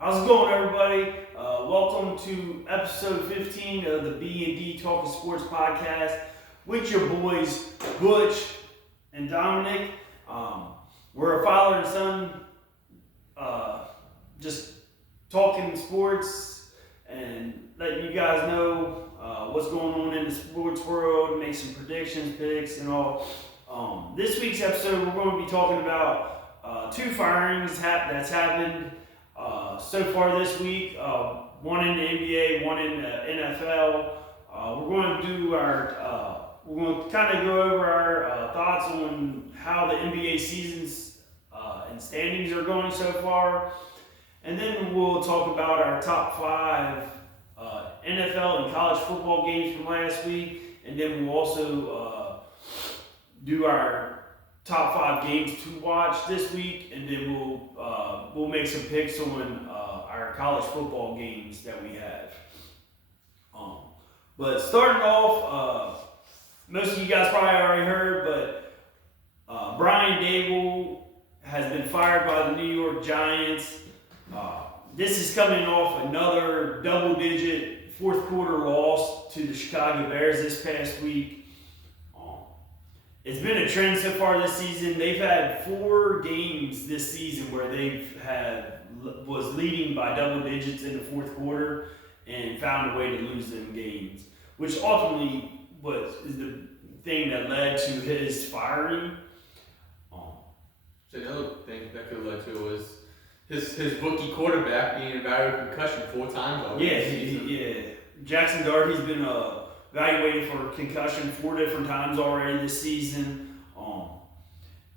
How's it going, everybody? Welcome to episode 15 of the B&D Talking Sports Podcast with your boys, Butch and Dominic. We're a father and son, just talking sports and letting you guys know what's going on in the sports world, make some predictions, picks, and all. This week's episode, we're going to be talking about two firings that's happened so far this week, one in the NBA, one in the NFL. We're going to do we're going to kind of go over our thoughts on how the NBA seasons and standings are going so far. And then we'll talk about our top 5 NFL and college football games from last week. And then we'll also do our top 5 games to watch this week, and then we'll make some picks on our college football games that we have. But starting off, most of you guys probably already heard, but Brian Dable has been fired by the New York Giants. This is coming off another double-digit fourth quarter loss to the Chicago Bears this past week. It's been a trend so far this season. They've had 4 games this season where was leading by double digits in the fourth quarter and found a way to lose them games, which ultimately is the thing that led to his firing. So another thing that could have led to was his rookie quarterback being evaluated for concussion 4 times already. Yeah. Jackson Dart, he's been evaluated for concussion 4 different times already this season.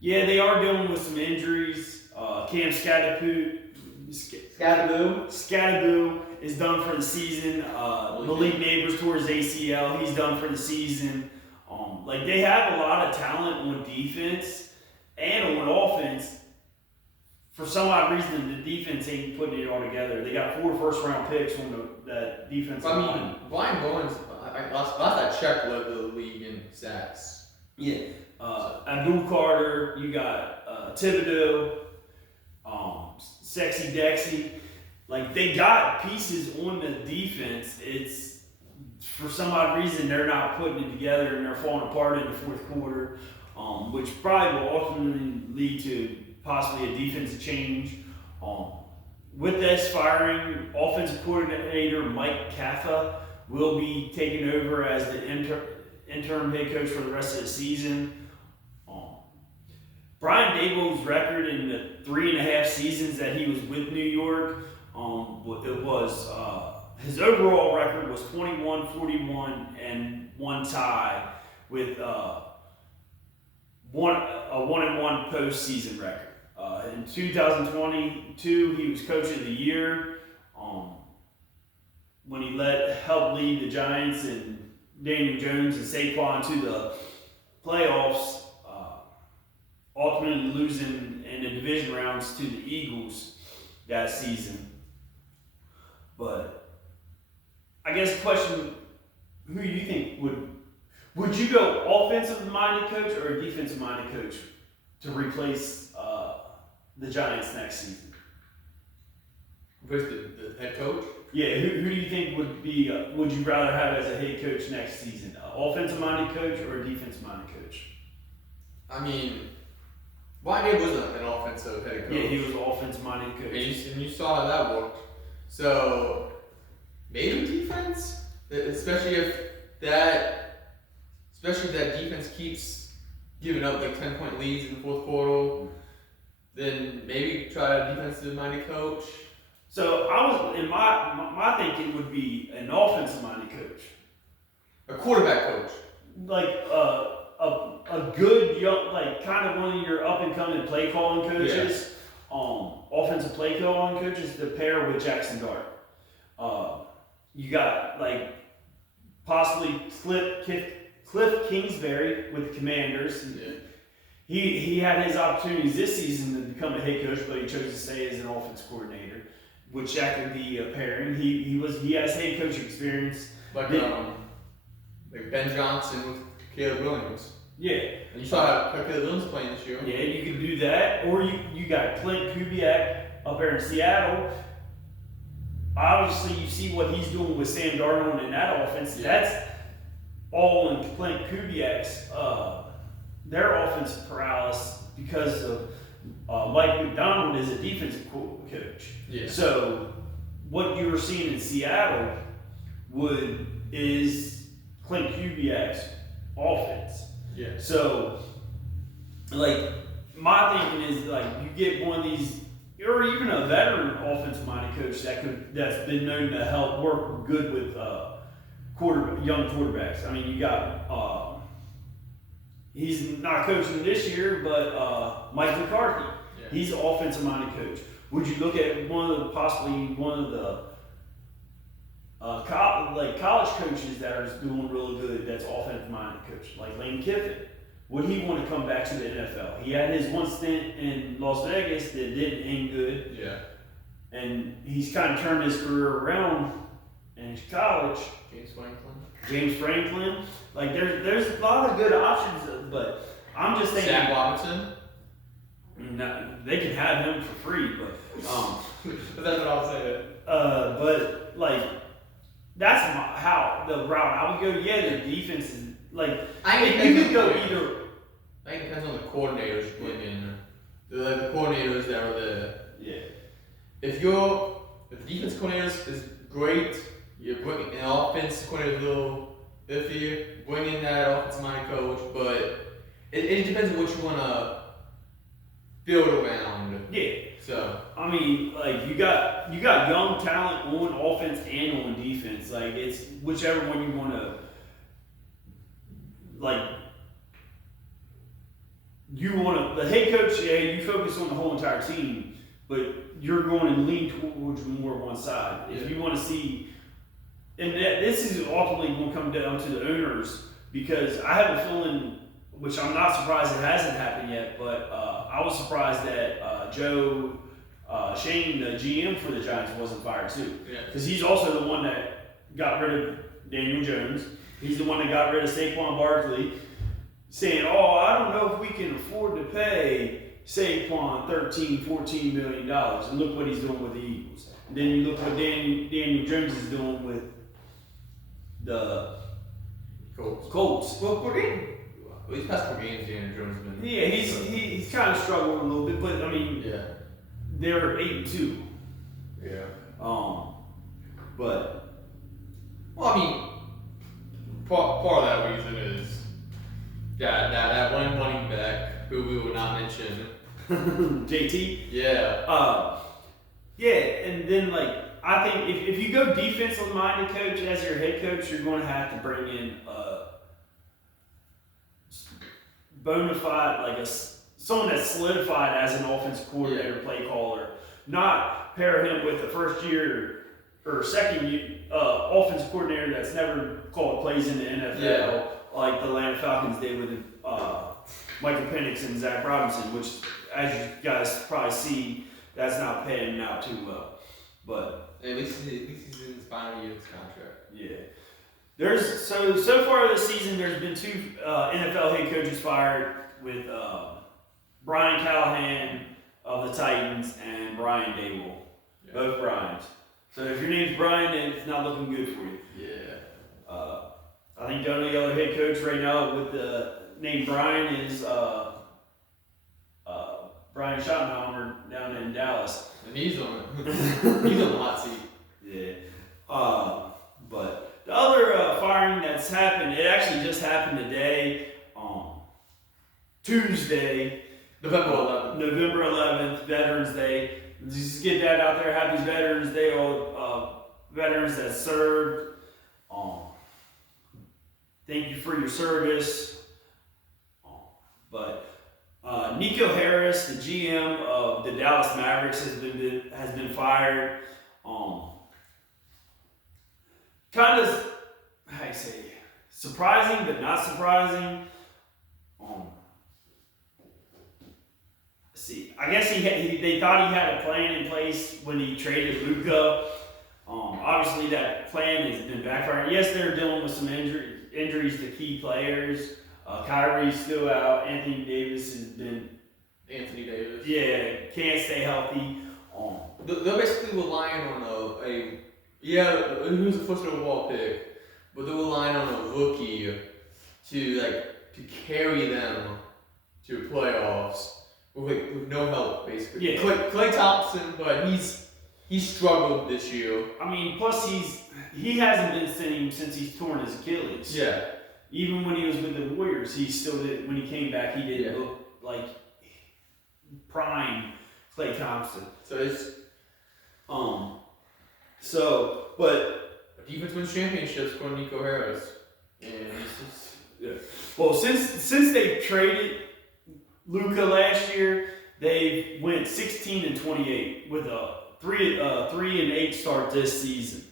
They are dealing with some injuries. Cam Scattaboo is done for the season. Malik Neighbors tore his ACL. He's done for the season. They have a lot of talent on defense and on offense. For some odd reason, the defense ain't putting it all together. They got 4 first-round picks on that defensive line. Brian Bowens, last I checked, led the league in sacks. Yeah. Abdul Carter, you got Thibodeau, Sexy Dexy. They got pieces on the defense. It's, for some odd reason, they're not putting it together and they're falling apart in the fourth quarter, which probably will ultimately lead to possibly a defensive change. With this firing, offensive coordinator Mike Kafka will be taking over as the interim head coach for the rest of the season. Brian Dable's record in the 3.5 seasons that he was with New York, his overall record was 21-41 and 1 tie with a 1-1 postseason record. In 2022, he was Coach of the Year when he helped lead the Giants and Daniel Jones and Saquon to the playoffs, ultimately losing in the division rounds to the Eagles that season. But I guess the question, who do you think would you go offensive-minded coach or a defensive-minded coach to replace the Giants next season? With the head coach? Yeah, who do you think would you rather have as a head coach next season? An offensive-minded coach or a defensive-minded coach? I mean, Brian Dable wasn't an offensive head coach. Yeah, he was an offensive-minded coach. And you saw how that worked. So, maybe defense? Especially if that defense keeps giving up 10-point leads in the fourth quarter, then maybe try a defensive-minded coach. So I was in my thinking would be an offensive-minded coach, a quarterback coach, a good young, kind of one of your up-and-coming play calling coaches, offensive play calling coaches to pair with Jackson Dart. You got possibly Cliff Kingsbury with the Commanders. Yeah. He had his opportunities this season to become a head coach, but he chose to stay as an offense coordinator, which that could be a pairing. He has head coach experience. Like Ben Johnson with Caleb Williams. Yeah. And you saw how Caleb Williams playing this year. Yeah, you can do that. Or you got Clint Kubiak up there in Seattle. obviously you see what he's doing with Sam Darnold in that offense. Yeah. That's all in Clint Kubiak's their offensive paralysis because of Mike McDonald is a defensive coach. Yeah. So what you were seeing in Seattle is Clint Kubiak's offense. Yeah. So, like, my thinking is, like, you get one of these, or even a veteran offensive-minded coach that's been known to help work good with young quarterbacks. I mean, you got he's not coaching this year, but Mike McCarthy. Yeah. He's an offensive-minded coach. Would you look at possibly one of the college coaches that are doing really good, that's offensive-minded coach, like Lane Kiffin? Would he want to come back to the NFL? He had his one stint in Las Vegas that didn't end good. Yeah. And he's kind of turned his career around in college. James Franklin. Like, there's a lot of good options, but I'm just thinking. Sam Robinson? No, they can have him for free, but But that's what I was saying. but like that's how the route I would go. Yeah, the defense is like you could go either. I think it depends on the coordinators you bring in. The coordinators that are there. Yeah. If the defense coordinator is great, you're bringing an offense coordinator a little iffy, bring in that offensive-minded coach, but it depends on what you want to build around. Yeah. So I mean, like you got young talent on offense and on defense. Like it's whichever one you want to. Like you want to the head coach. Yeah, you focus on the whole entire team, but you're going to lean towards more one side. If you want to see, and this is ultimately going to come down to the owners, because I have a feeling, which I'm not surprised it hasn't happened yet, but I was surprised that Joe Shane, the GM for the Giants, wasn't fired too. Because he's also the one that got rid of Daniel Jones. He's the one that got rid of Saquon Barkley, saying, I don't know if we can afford to pay Saquon $13-14 million. And look what he's doing with the Eagles. And then you look what Daniel Jones is doing with the Colts. Well, these past 4 games, Daniel Jones has been. Yeah, he's kind of struggling a little bit, but I mean, they're 8-2. Yeah. But well, I mean, part of that reason is that one running back who we will not mention. JT. Yeah. Yeah, and then like I think if you go defensive minded coach as your head coach, you're going to have to bring in bona fide, like someone that's solidified as an offensive coordinator, play caller, not pair him with a first year or second year offensive coordinator that's never called plays in the NFL, like the Atlanta Falcons did with Michael Penix and Zach Robinson, which, as you guys probably see, that's not paying out too well. But at least he's in his final year of his contract. Yeah. There's so far this season, there's been 2 NFL head coaches fired, with Brian Callahan of the Titans and Brian Daboll, both Brians. So if your name's Brian, then it's not looking good for you. Yeah. I think the only other head coach right now with the name Brian is Brian Schottenheimer down in Dallas. And he's on the hot seat. Yeah. But the other firing that's happened, it actually just happened today, Tuesday, November 11th, Veterans Day. Just get that out there. Happy Veterans Day, all veterans that served. Thank you for your service. But Nico Harris, the GM of the Dallas Mavericks, has been fired. Kind of, how you say, surprising but not surprising. See, I guess they thought he had a plan in place when he traded Luka. Obviously, that plan has been backfiring. Yes, they're dealing with some injuries to key players. Kyrie's still out. Anthony Davis. Yeah, can't stay healthy. They're basically relying on who's a first overall pick, but they're relying on a rookie to carry them to playoffs with no help basically. Yeah. Clay Thompson, but he's struggled this year. I mean, plus he hasn't been sitting since he's torn his Achilles. Yeah. Even when he was with the Warriors, he still did. When he came back, he didn't look like prime Clay Thompson. So it's but defense wins championships for Nico Harris, and it's just, well, since they traded Luka last year, they went 16-28 with a 3-8 start this season.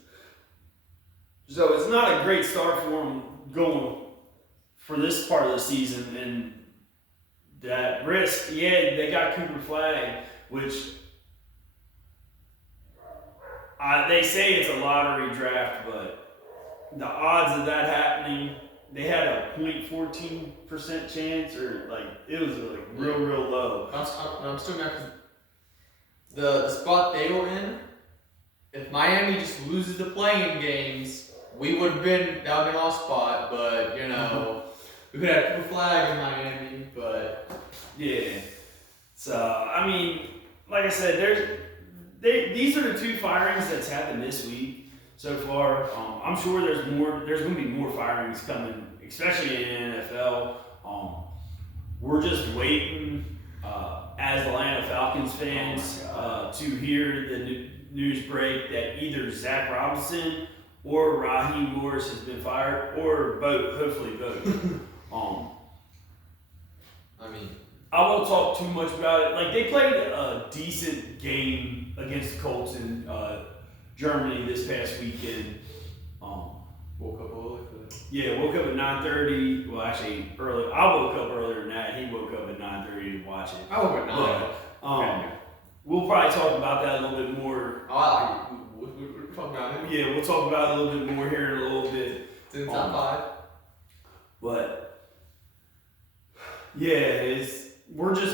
So it's not a great start for them going for this part of the season, and that risk, they got Cooper Flagg, which they say it's a lottery draft, but the odds of that happening, they had a 0.14% chance, or it was real low. I'm still mad because the spot they were in, if Miami just loses the playing games, that would have been our spot, but we could have Cooper Flagg in Miami, but yeah. So I mean, like I said, these are the two firings that's happened this week so far. I'm sure there's more. There's going to be more firings coming, especially in the NFL. We're just waiting as Atlanta Falcons fans to hear the news break that either Zach Robinson or Raheem Morris has been fired, or both. Hopefully both. I won't talk too much about it. They played a decent game against the Colts in Germany this past weekend. Woke up early for that. Yeah, woke up at 9:30. Well, actually, early. I woke up earlier than that. He woke up at 9:30 to watch it. I woke up at 9. We'll probably talk about that a little bit more. We're talking about it. Yeah, we'll talk about it a little bit more here in a little bit. It's in top 5. But yeah,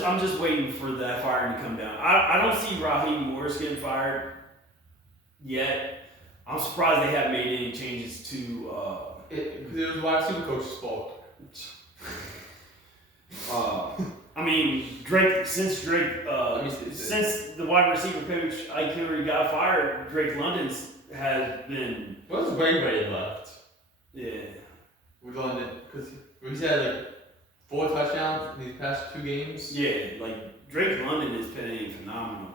I'm just waiting for that firing to come down. I don't see Raheem Morris getting fired yet. I'm surprised they haven't made any changes to. It was wide receiver coach's fault. I mean, since the wide receiver coach Ike Henry got fired, Drake London's has been. What's Brainwave left? Yeah. With London, because he's had 4 touchdowns in these past 2 games. Yeah, Drake London is playing phenomenal.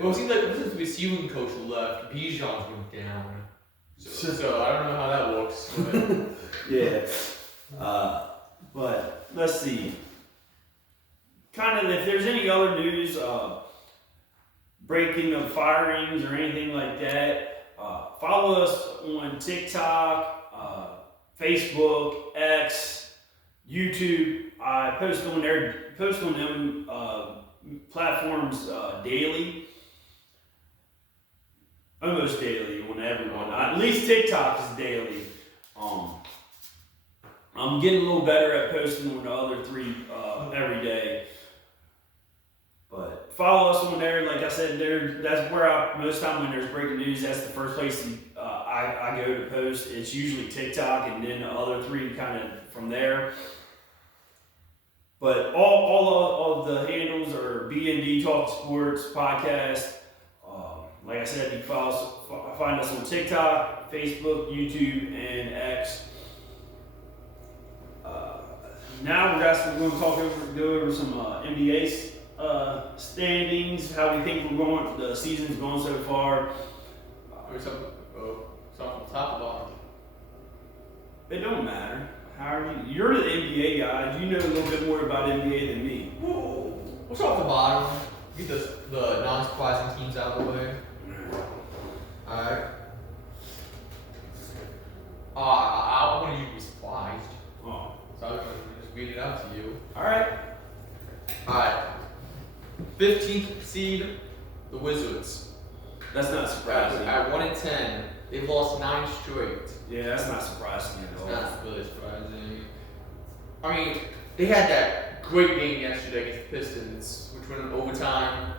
Well, it seems like this is the receiving coach who left. Bijan's went down. So I don't know how that works. But. Yeah. But let's see. Kind of, if there's any other news, breaking of firings or anything like that, follow us on TikTok, Facebook, X, YouTube. I post on them platforms daily. Almost daily on everyone. At least TikTok is daily. I'm getting a little better at posting on the other 3 every day. But follow us on there. Like I said, that's where most time when there's breaking news, that's the first place I go to post. It's usually TikTok, and then the other 3 kind of from there. But all of the handles are B&D Talking Sports Podcast. Like I said, you can find us on TikTok, Facebook, YouTube, and X. Now we're going to go over some NBA standings, how we think the season's going so far. Start from top to bottom. It don't matter. How are you? You're the NBA guy. You know a little bit more about NBA than me. We'll start off the bottom. Get the non-surprising teams out of the way. Alright. I want you to be surprised. Oh. So I'm going to just read it out to you. Alright. 15th seed, the Wizards. That's not surprising. At 1-10, they've lost 9 straight. Yeah, that's not surprising at all. It's not really surprising. I mean, they had that great game yesterday against the Pistons, which went in overtime.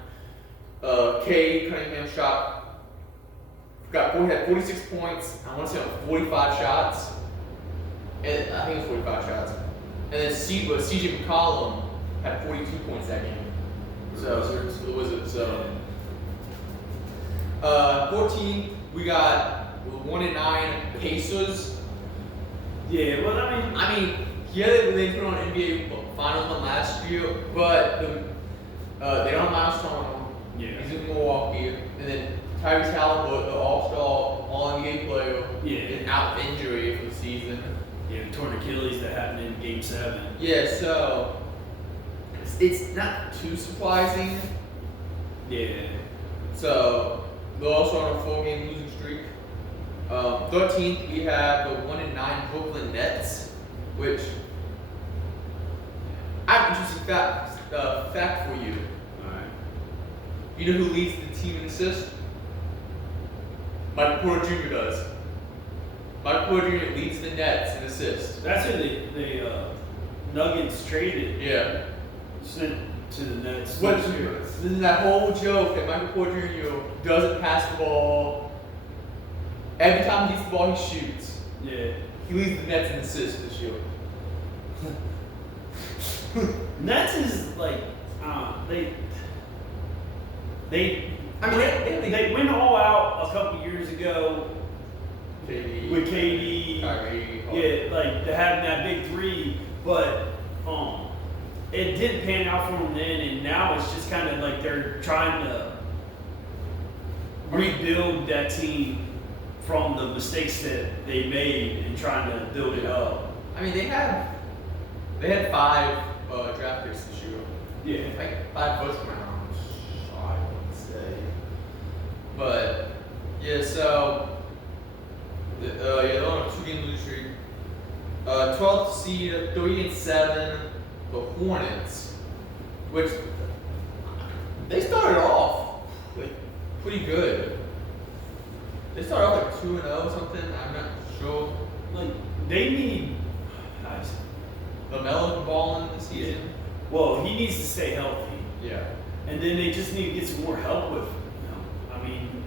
Cade Cunningham had 46 points. I want to say on 45 shots. And I think it was 45 shots. And then CJ McCollum had 42 points that game. So for the Wizards. So 14, we got 1-9 Pacers. Yeah, well, I mean, yeah, they put on NBA Finals one last year, but they don't have Miles Turner. Yeah. He's in Milwaukee, and then Tyrese Halliburton, the All-Star, All-NBA player, is out with injury for the season. Yeah, torn Achilles that happened in Game 7. Yeah, so it's not too surprising. Yeah. So they're also on a 4-game losing streak. 13th, we have the 1-9 Brooklyn Nets, which I have an interesting fact for you. Alright. You know who leads the team in assists? Michael Porter Jr. does. Michael Porter Jr. leads the Nets in assists. That's who the Nuggets traded. Yeah. Sent to the Nets. What this is that whole joke that Michael Porter Jr. doesn't pass the ball. Every time he gets the ball, he shoots. Yeah. He leads the Nets in assists this year. Nets is like they went all out a couple years ago KD, with KD. Kyrie, Yeah, like they having that big three, but it didn't pan out for them then, and now it's just kind of like they're trying to rebuild that team from the mistakes that they made and trying to build it up. I mean, they had 5 draft picks this year. Yeah. Like 5 first rounds, I would say. But yeah, so they're on a 2-game losing streak. 12th seed, 3-7, the Hornets, which they started off like pretty good. They started off like 2-0 or something. I'm not sure. Like they need. LaMelo balling this season. Well, he needs to stay healthy, Yeah. and then they just need to get some more help with him. I mean,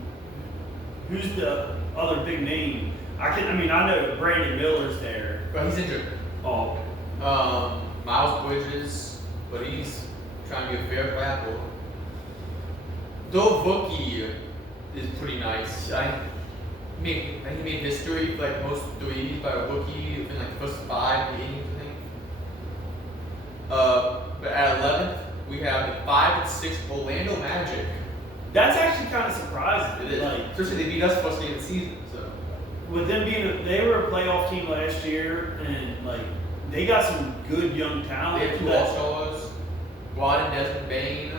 who's the other big name? I know Brandon Miller's there. But he's injured. Oh, Miles Bridges, but he's trying to be a fair grapple. Though Vookie is pretty nice. He made history like most threes by a rookie in like the first 5 games, I think. But at 11th, we have the 5-6 Orlando Magic. that's actually kind of surprising. It is. Like Especially they beat us first game of the season. So with them they were a playoff team last year, and like they got some good young talent. they have 2 All-Stars, Rod and Desmond Bain,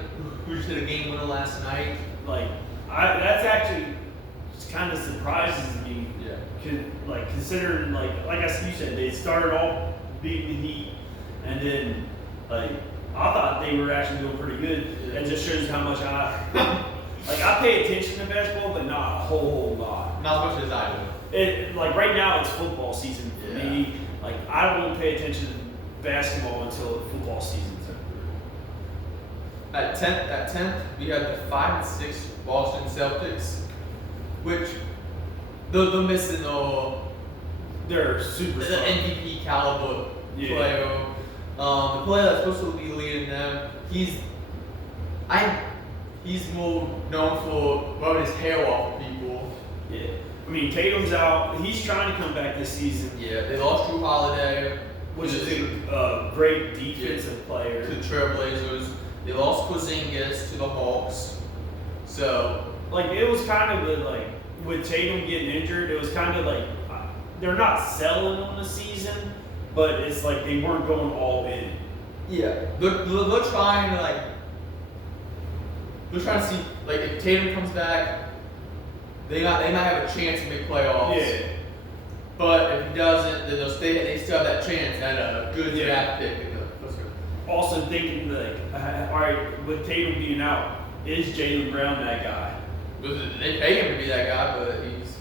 who just hit a game winner last night. Like that's actually kind of surprises me. Yeah. Considering like you said, they started off beating the Heat, and then like I thought they were actually doing pretty good. Yeah. It just shows how much I pay attention to basketball, but not a whole lot. Not as much as I do. It like right now it's football season for me. Like I don't pay attention to basketball until the football season's over. At 10th, we have the 5-6 Boston Celtics, which they're missing They're super the strong. MVP caliber player. The player that's supposed to be leading them, he's more known for rubbing his hair off of people. Yeah. I mean, Tatum's out. He's trying to come back this season. Yeah, they lost Drew Holiday, Which is a great defensive player. to the Trailblazers. They lost Porzingis to the Hawks. So Like, it was kind of like, with Tatum getting injured, it was kind of like, they're not selling on the season, but it's like they weren't going all in. yeah, they're trying to they're trying to see if Tatum comes back, they might have a chance to make playoffs. Yeah. But if he doesn't, then they still have that chance at a good draft pick. Also thinking like, all right, with Tatum being out, is Jaylen Brown that guy? They pay him to be that guy, but he's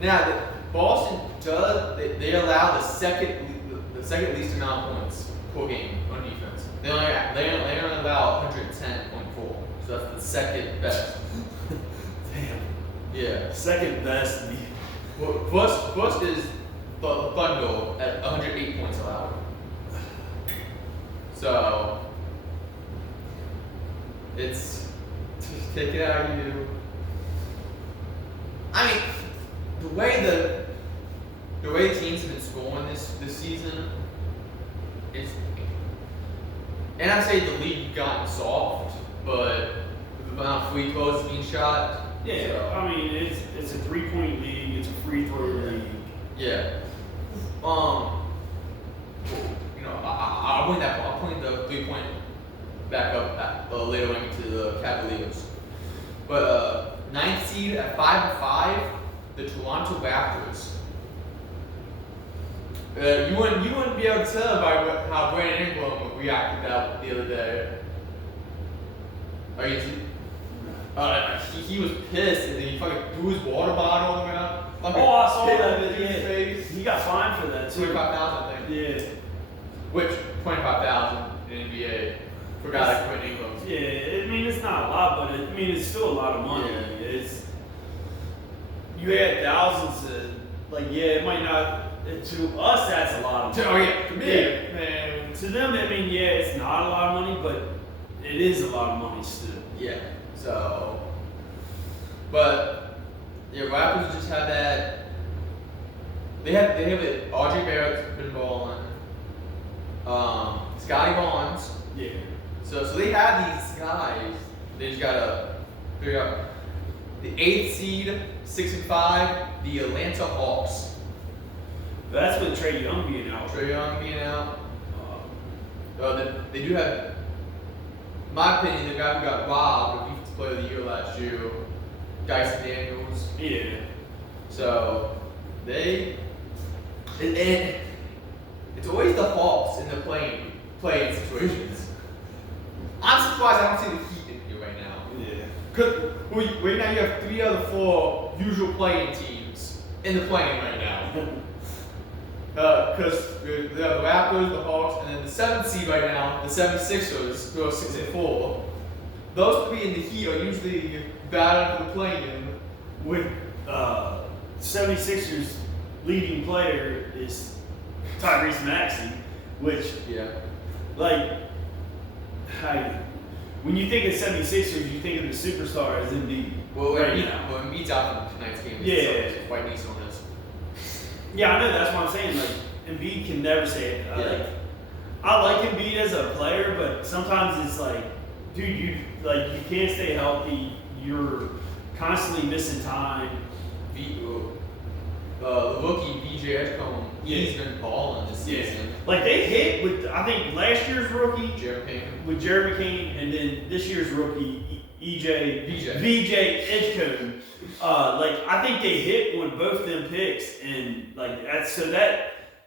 now Boston does they allow the second least amount of points per game on defense. They only allow 110.4. So that's the second best. Damn. Yeah. Second best. First is the Thunder at 108 points allowed. So it's take it out of you. I mean, the way teams have been scoring this season, it's, and I say the league gotten soft, but the amount of free throws being shot. Yeah, so, I mean it's a 3-point league. It's a free throw league. Yeah. I'll point the 3-point back up later into the Cavaliers. But ninth seed at 5-5, the Toronto Raptors. You wouldn't be able to tell by how Brandon Ingram reacted that the other day. He was pissed and then he fucking threw his water bottle on the ground. I saw that. In his face. He got fined for that too. $25,000, I think. Yeah. Which $25,000 in NBA for guys like Brandon Ingram. Yeah, I mean it's not a lot, but it's still a lot of money. Yeah. It's you had thousands it might not. To us, that's a lot of money. Oh yeah, to me, Yeah. man. To them, it's not a lot of money, but it is a lot of money still. Yeah. So, but yeah, Raptors just had that. They have it. RJ Barrett's been balling. Scotty Barnes. Yeah. So they have these guys. They just gotta figure out the 8th seed, 6-5, the Atlanta Hawks. But that's with Trae Young being out. Trae Young being out. They do have, in my opinion, the guy who got robbed of Defensive Player of the Year last year, Dyson Daniels. Yeah. So it's always the Hawks in the playing situations. I'm surprised I don't see the Heat in here right now. Yeah. Cause right now you have 3 out of 4 usual playing teams in the playing right now. Because we have the Raptors, the Hawks, and then the 7th seed right now, the 76ers, who are 6-4. Those 3 in the Heat are usually battling for the play-in. With 76ers leading player is Tyrese Maxey, which when you think of 76ers, you think of the superstar as Embiid. Well, now. Embiid's out for tonight's game. Yeah. So quite nice on this. Yeah, I know. That's what I'm saying. Like Embiid can never say it. I like Embiid as a player, but sometimes it's like, dude, you can't stay healthy. You're constantly missing time. The rookie BJ Edgecombe, he's been balling this season. Like they hit with, I think last year's rookie Jeremy Kane, and then this year's rookie VJ Edgecombe. I think they hit with both them picks, and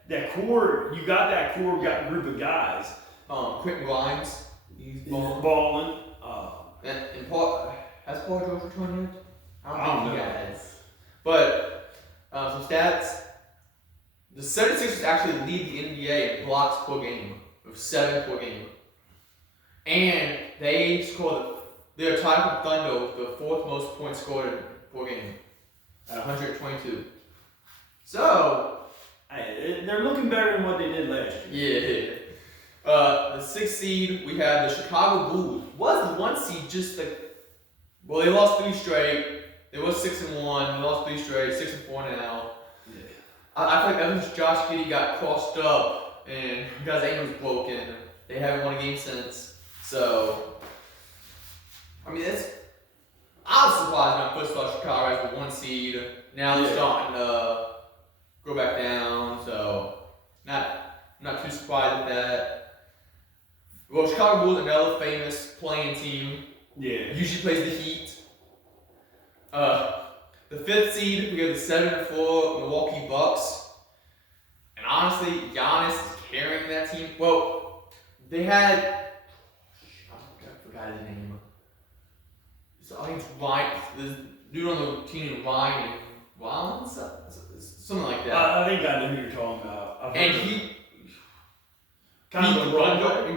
that core, you got that core group of guys. Quentin Grimes, he's balling. And Paul, has Paul George returned yet? I don't know. He has. But some stats. The 76ers actually lead the NBA in blocks per game, with 7 per game. And they're tied with Thunder with the 4th most points scored per game at 122. So, they're looking better than what they did last year. Yeah. The 6th seed, we have the Chicago Bulls. Was the 1 seed they lost 3 straight. They was 6-1. They lost 3 straight. 6-4 now. Yeah. I feel like ever since Josh Giddey got crossed up and his ankle was broken, they haven't won a game since. So, I mean, I was surprised when I first saw Chicago as the 1 seed. Now they're starting to go back down. So, not too surprised at that. Well, Chicago Bulls, another famous playing team. Yeah. Usually plays the Heat. The 5th seed, we have the 7-4 Milwaukee Bucks. And honestly, Giannis is carrying that team. Well, they had, I forgot his name. So I think it's Ryan, this dude on the team, Ryan Rollins, something like that. I think I know who you're talking about. And he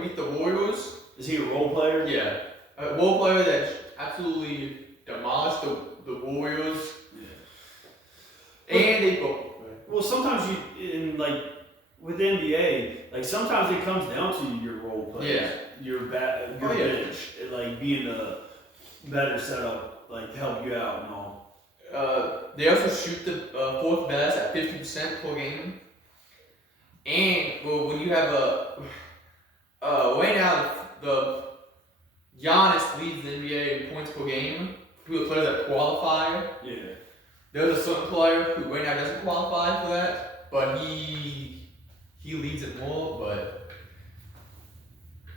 beat the Warriors. Is he a role player? Yeah. A role player that absolutely demolished the Warriors. Yeah. And they both. Well, sometimes with NBA, sometimes it comes down to your role players. Yeah. Your bench, like being a better setup, to help you out and all. They also shoot the fourth best at 50% per game. And when you have right now the Giannis leads the NBA in points per game. People players that qualify. Yeah. There's a certain player who right now doesn't qualify for that, but he leads it more.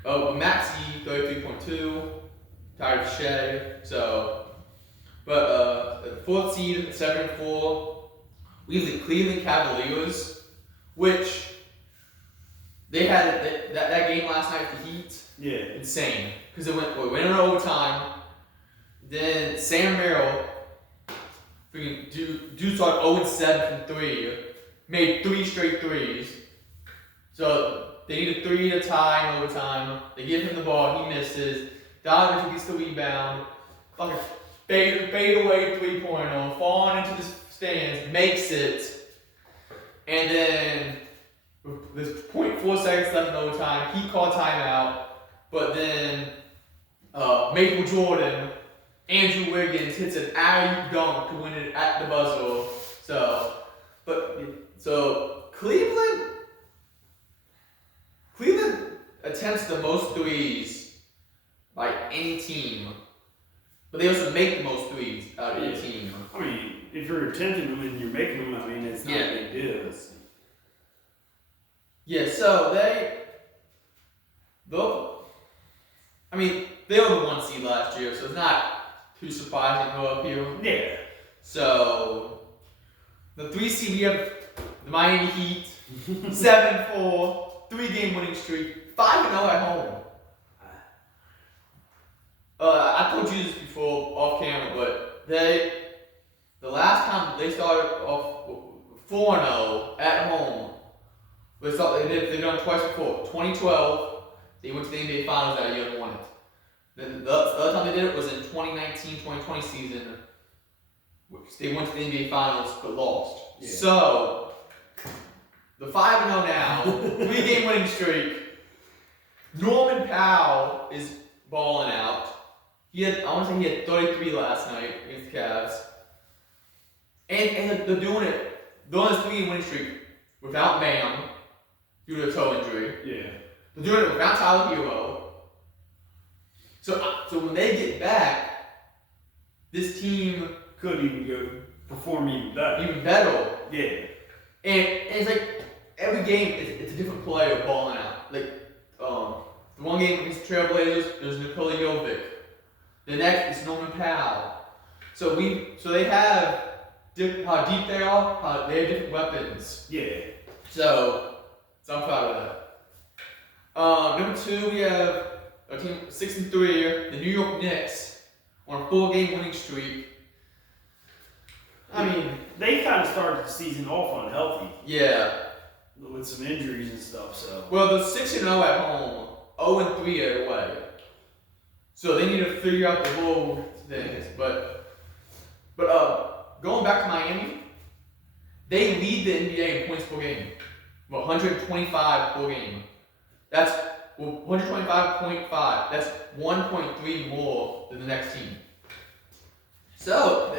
But Maxey 33.2, tied with Shea. So, but the fourth seed 7-4. We have the Cleveland Cavaliers, which they had that game last night with the Heat. Yeah. Insane. Because it went in overtime. Then Sam Merrill, freaking dude started 0-7 from 3. Made 3 straight threes. So they need a 3 to tie in overtime. They give him the ball, he misses. Donovan gets the rebound. Fucking fade away 3-pointer, falling into the stands, makes it. And then there's 0.4 seconds left in overtime. He called timeout. But then Maple Jordan, Andrew Wiggins hits an alley-oop dunk to win it at the buzzer. So Cleveland attempts the most threes by any team, but they also make the most threes out of any team. I mean, if you're attempting them and you're making them, it's not a big deal. Yeah, so they were the 1 seed last year, so it's not too surprising to go up here. Yeah. So, the 3 seed, we have the Miami Heat, 7-4, 3-game winning streak, 5-0 at home. I told you this before off camera, but the last time they started off 4-0 at home, they've done it twice before. 2012, they went to the NBA Finals that year and won it. Then the other time they did it was in 2019-2020 season, which they went to the NBA Finals but lost. Yeah. So, the 5-0 now, 3-game winning streak. Norman Powell is balling out. He had 33 last night against the Cavs. And they're doing it. They're on this 3-game winning streak without Bam due to a toe injury. Yeah. They're doing it without Tyler Hero. So when they get back, this team could even perform even better. Even better. Yeah. And it's like every game it's a different player balling out. Like the one game against the Trailblazers, there's Nikola Jovic. The next is Norman Powell. So they have how deep they are. They have different weapons. Yeah. So I'm proud of that. Number 2, we have a team 6-3, the New York Knicks, on a 4-game winning streak. I mean, they kind of started the season off unhealthy. Yeah. With some injuries and stuff. So. Well, they're 6-0 at home, 0-3 away. So they need to figure out the whole thing. But going back to Miami, they lead the NBA in points per game. 125 per game. That's 125.5. That's 1.3 more than the next team. So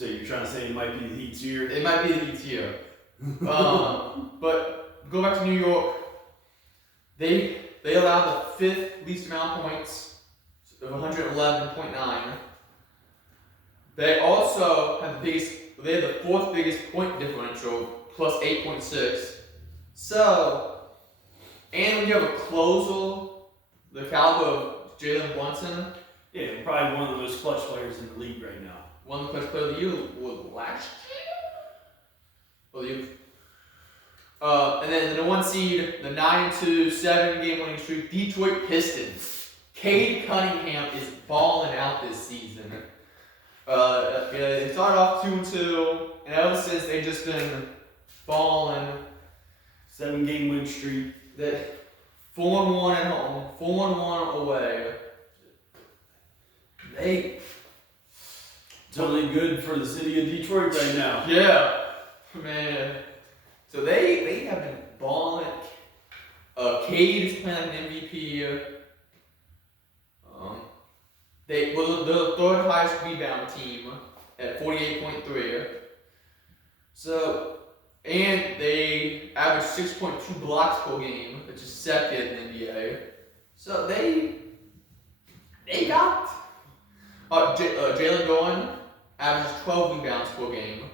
you're trying to say it might be the Heat's year? It might be the Heat's year. But go back to New York. They allow the 5th least amount of points of 111.9. They also have the 4th biggest point differential, plus 8.6. So, and when you have a closer, the caliber of Jalen Brunson. Yeah, probably one of the most clutch players in the league right now. One of the clutch players of the year was last year? And then the 1 seed, the 9-2, 7-game winning streak, Detroit Pistons. Cade Cunningham is balling out this season. They started off 2-2, and ever since they've just been balling. 7-game win streak. 4-1 at home, 4-1 away. It's only good for the city of Detroit right now. Yeah, man. So they have been balling. Cade is playing like an MVP. They're the third highest rebound team at 48.3. So, and they average 6.2 blocks per game, which is second in the NBA. So they got Jalen Dolan averages 12 rebounds per game.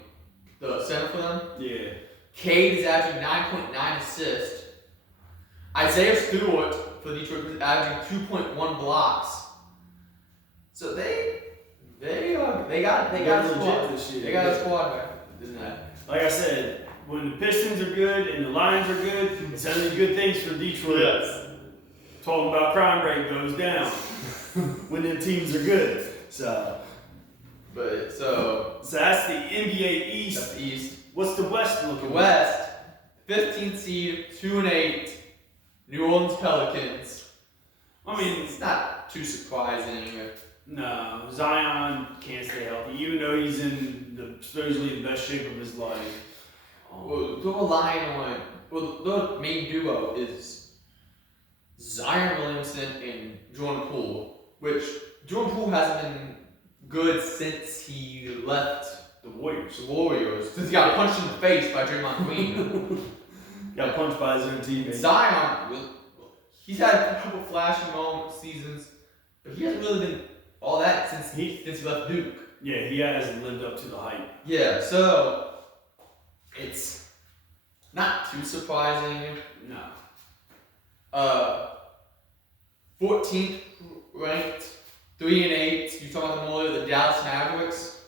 The center for them. Yeah. Cade is averaging 9.9 assists. Isaiah Stewart for Detroit is averaging 2.1 blocks. So they got a squad this year. They got a squad back, isn't that? Like I said, when the Pistons are good and the Lions are good, it's only good things for Detroit. Yes. Talking about crime rate goes down when the teams are good. So that's the NBA East. That's the East. What's the West The looking like? West, 15th seed, 2-8, New Orleans Pelicans. I mean, It's not too surprising. no, Zion can't stay healthy, even though he's in supposedly the best shape of his life. Well, they're relying on. Well, their main duo is Zion Williamson and Jordan Poole, which Jordan Poole hasn't been good since he left The Warriors. the Warriors. Since he got punched in the face by Draymond Green. Got punched by his own teammate. Zion, he's had a couple flashing seasons, but he hasn't really been all that since he left Duke. Yeah, he hasn't lived up to the hype. Yeah, so it's not too surprising. No. 14th ranked, 3-8. You talking about them earlier, the Dallas Mavericks,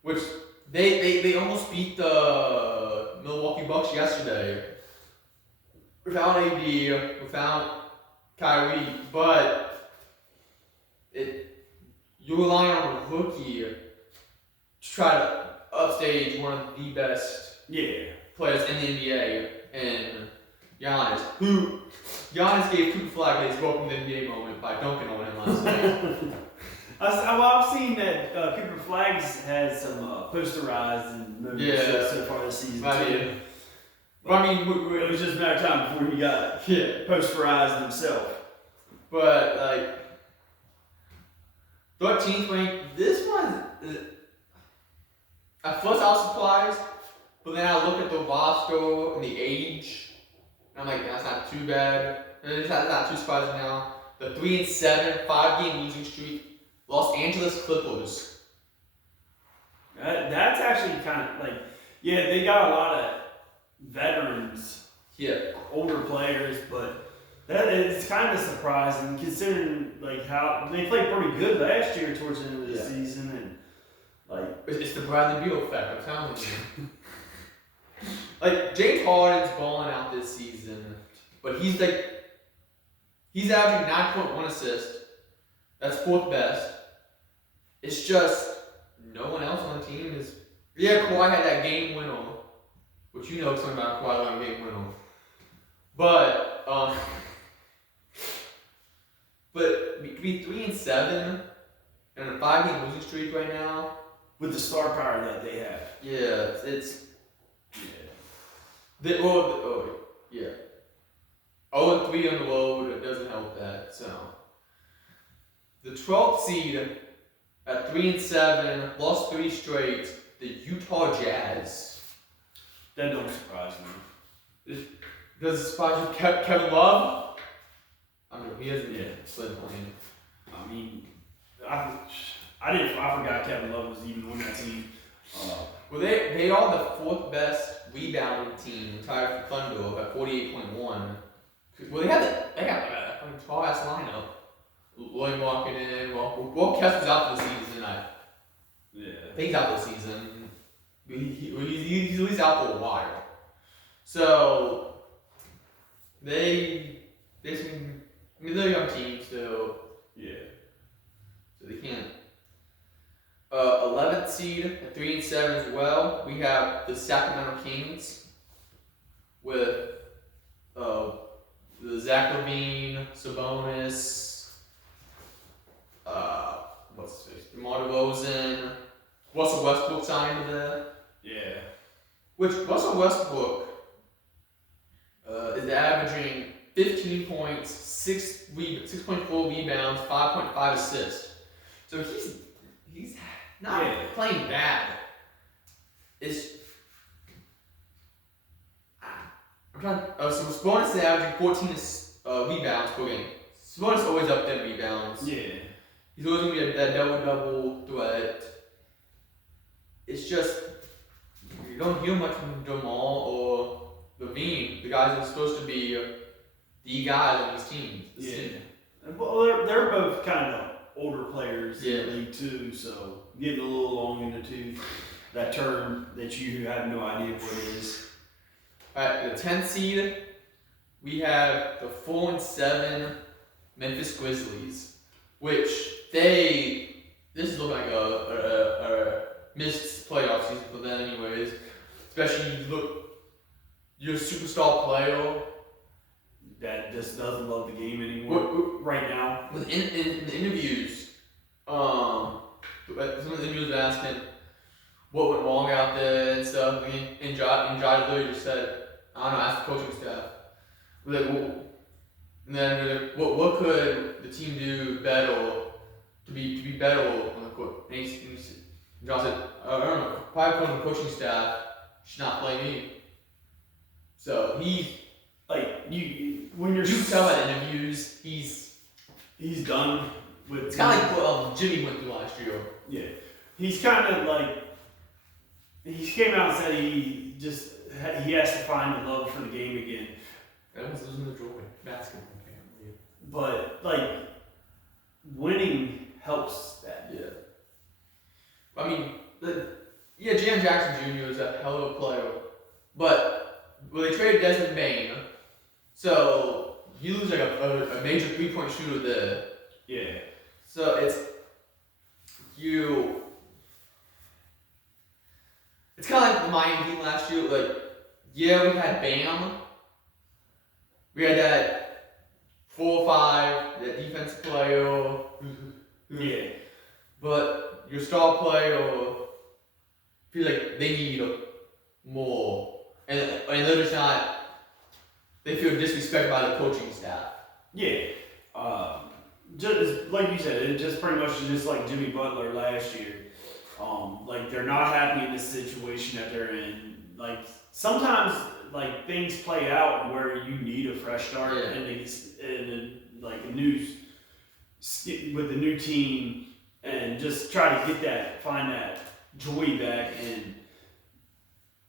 which they almost beat the Milwaukee Bucks yesterday without AD, without Kyrie, but you're relying on a rookie to try to upstage one of the best players in the NBA, and Giannis, Giannis gave Cooper Flag his welcome to the NBA moment by dunking on him last night. I've seen that Cooper Flags had some posterized and moments so far this season. But I mean, it was just a matter of time before he got posterized himself. But like 13th ranked, this one. At first I was surprised, but then I look at the roster and the age, and I'm like, that's not too bad. It's not too surprising now. The 3-7, 5-game losing streak, Los Angeles Clippers. That's actually kind of like, they got a lot of veterans, older players, but that is kind of surprising considering like how they played pretty good last year towards the end of the season, and like it's the Bradley Beal effect. I'm telling you. Like James Harden's balling out this season, but he's averaging 9.1 assists. That's fourth best. It's just no one else on the team is. Yeah, Kawhi had that game winner, which you know something about Kawhi on game winner. But to be 3-7 and a 5-game losing streak right now with the star power that they have. Yeah, it's. Yeah. 0-3 on the road, it doesn't help that. So the 12th seed at 3-7, lost 3 straight, the Utah Jazz. That don't surprise me. Does it surprise you, Kevin Love? I mean, he hasn't played playing. I mean, I forgot Kevin Love was even on that team. Well, they are the 4th best rebounding team, tied for Thunder at 48.1. Well, they got a tall ass lineup. Lloyd walking in. Well, Kessler's out for the season. I think he's out for the season. He's at least out for a while. So they're a young team still. Yeah. So they can't. 11th seed at 3-7 as well. We have the Sacramento Kings with the Zach LaVine, Sabonis, what's his face? DeMar DeRozan, Russell Westbrook signed to there. Yeah. Which Russell Westbrook is averaging 15 points, 6.4 rebounds, 5.5 assists. So he's not playing bad. So Sabonis is averaging 14 rebounds per game. Sabonis always up there in rebounds. Yeah. He's always going to be that double-double threat. It's just, you don't hear much from Jamal or Levine, the guys that are supposed to be the guys on these teams. Well, they're both kind of older players in the league too, so getting a little long in the tooth. That term that you have no idea what it is. At the 10th seed, we have the 4-7 Memphis Grizzlies, which this is looking like a missed playoff season for them anyways. Especially your superstar player that just doesn't love the game anymore right now. In the interviews, some of the interviews were asking what went wrong out there and stuff. And Jai literally just said, I don't know, ask the coaching staff. And then what could the team do better to be better on the court? And John said, I don't know, probably put on the coaching staff should not play me. So he's like when you tell by the interviews, he's done with. It's kind of like what Jimmy went through last year. Yeah, he's kind of like he came out and said he has to find the love for the game again. Everyone's losing the joy. Basketball game. But like winning helps that. Yeah. I mean, Jan Jackson Jr. is a hell of a player, but they traded Desmond Bain, so you lose like a major 3-point shooter there. Yeah. So it's kind of like the Miami Heat last year. Like, we had Bam. We had that 4-5, that defensive player. Yeah. But your star player feel like they need more. And they're just not, they feel disrespected by the coaching staff. Yeah. Just like you said, it just pretty much just like Jimmy Butler last year. Like they're not happy in the situation that they're in. Like sometimes like things play out where you need a fresh start and like a new with a new team and just try to find that joy back, and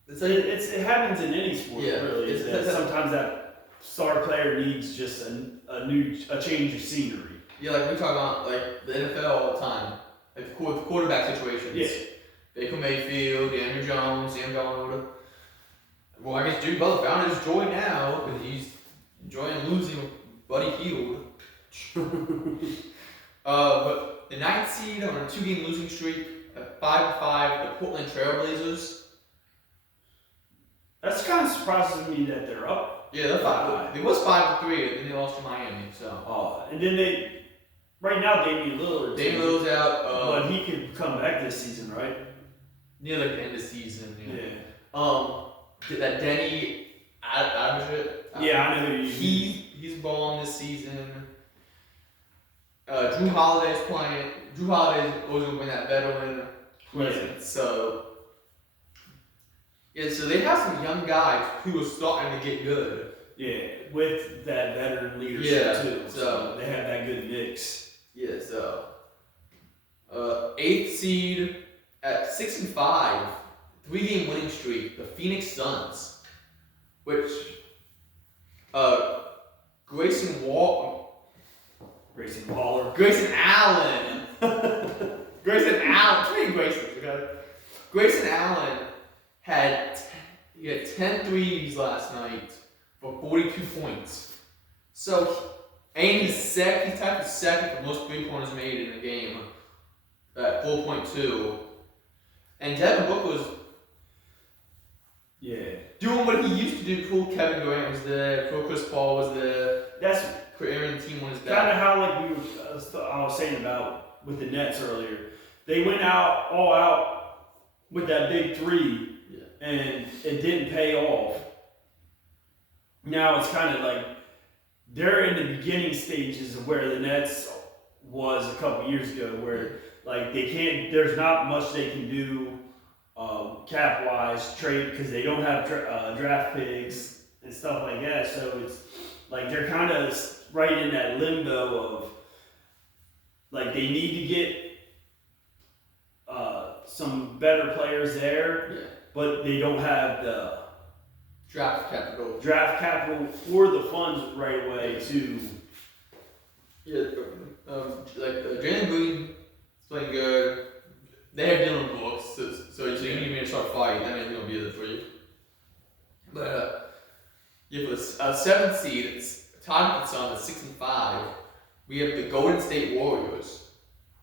it happens in any sport really. Sometimes that star player needs just a change of scenery. Yeah, like we talk about like the NFL all the time, like the quarterback situations. Yeah. Baker Mayfield, Daniel Jones, Sam Darnold. Well, I guess Jimmy Butler found his joy now because he's enjoying losing with Buddy Hield. But the 9th seed on a 2-game losing streak, at 5-5, the Portland Trailblazers. That's kind of surprises me that they're up. Yeah, they're 5. They was 5-3, and then they lost to Miami. So. And then right now Damian Lillard's out. But he could come back this season, right? Near like the end of the season. Yeah. Did that Denny Advocate? Yeah, I know who you mean. He's balling this season. Drew Holiday's playing. Drew Holiday's always going to win that veteran presence. So they have some young guys who are starting to get good. Yeah, with that veteran leadership too. So they have that good mix. Yeah, so 8th seed at 6-5, 3-game winning streak, the Phoenix Suns, which Grayson Allen. Grayson Allen had 10 threes last night for 42 points. So, and he's tied for second for most 3-pointers made in the game at 4.2. And Devin Booker was doing what he used to do. Cool, Kevin Durant was there. Cool, Chris Paul was there. That's Aaron team was kind back. of how I was saying about with the Nets earlier. They went all out with that big three, and it didn't pay off. Now it's kind of like they're in the beginning stages of where the Nets was a couple years ago, where like they can't. There's not much they can do cap wise, trade, because they don't have draft picks and stuff like that. So it's like they're kind of right in that limbo of like they need to get some better players there, but they don't have the draft capital or the funds right away to. Jalen Green is playing good. They have Dylan Brooks, so you need me to start fighting. That man's gonna be there for you. But for the 7th seed, it's tied with the Suns at 6-5. We have the Golden State Warriors.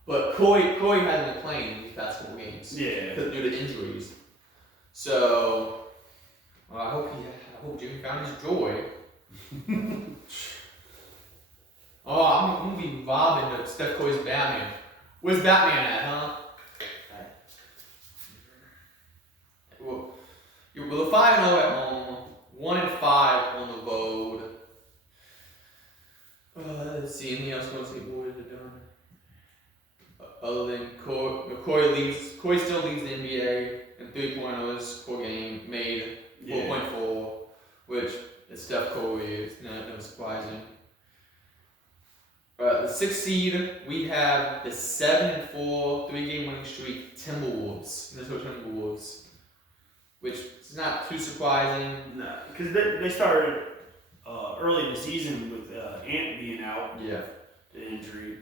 But Corey hasn't been playing these past couple games. Yeah. Due to injuries. So I hope Jimmy found his joy. I'm gonna be robbing Steph Curry's Batman. Where's Batman at, huh? Well, the 5-0 at home, 1-5 on the road. Let's see, anything else going to say what have they done? Other than Corey still leads the NBA in 3.0s per game, made 4.4, which is Steph Curry. It's not surprising. The 6th seed, we have the 7-4 3-game winning streak Timberwolves, Minnesota Timberwolves, which is not too surprising. No, because they started early in the season with Ant being out. Yeah. The injury.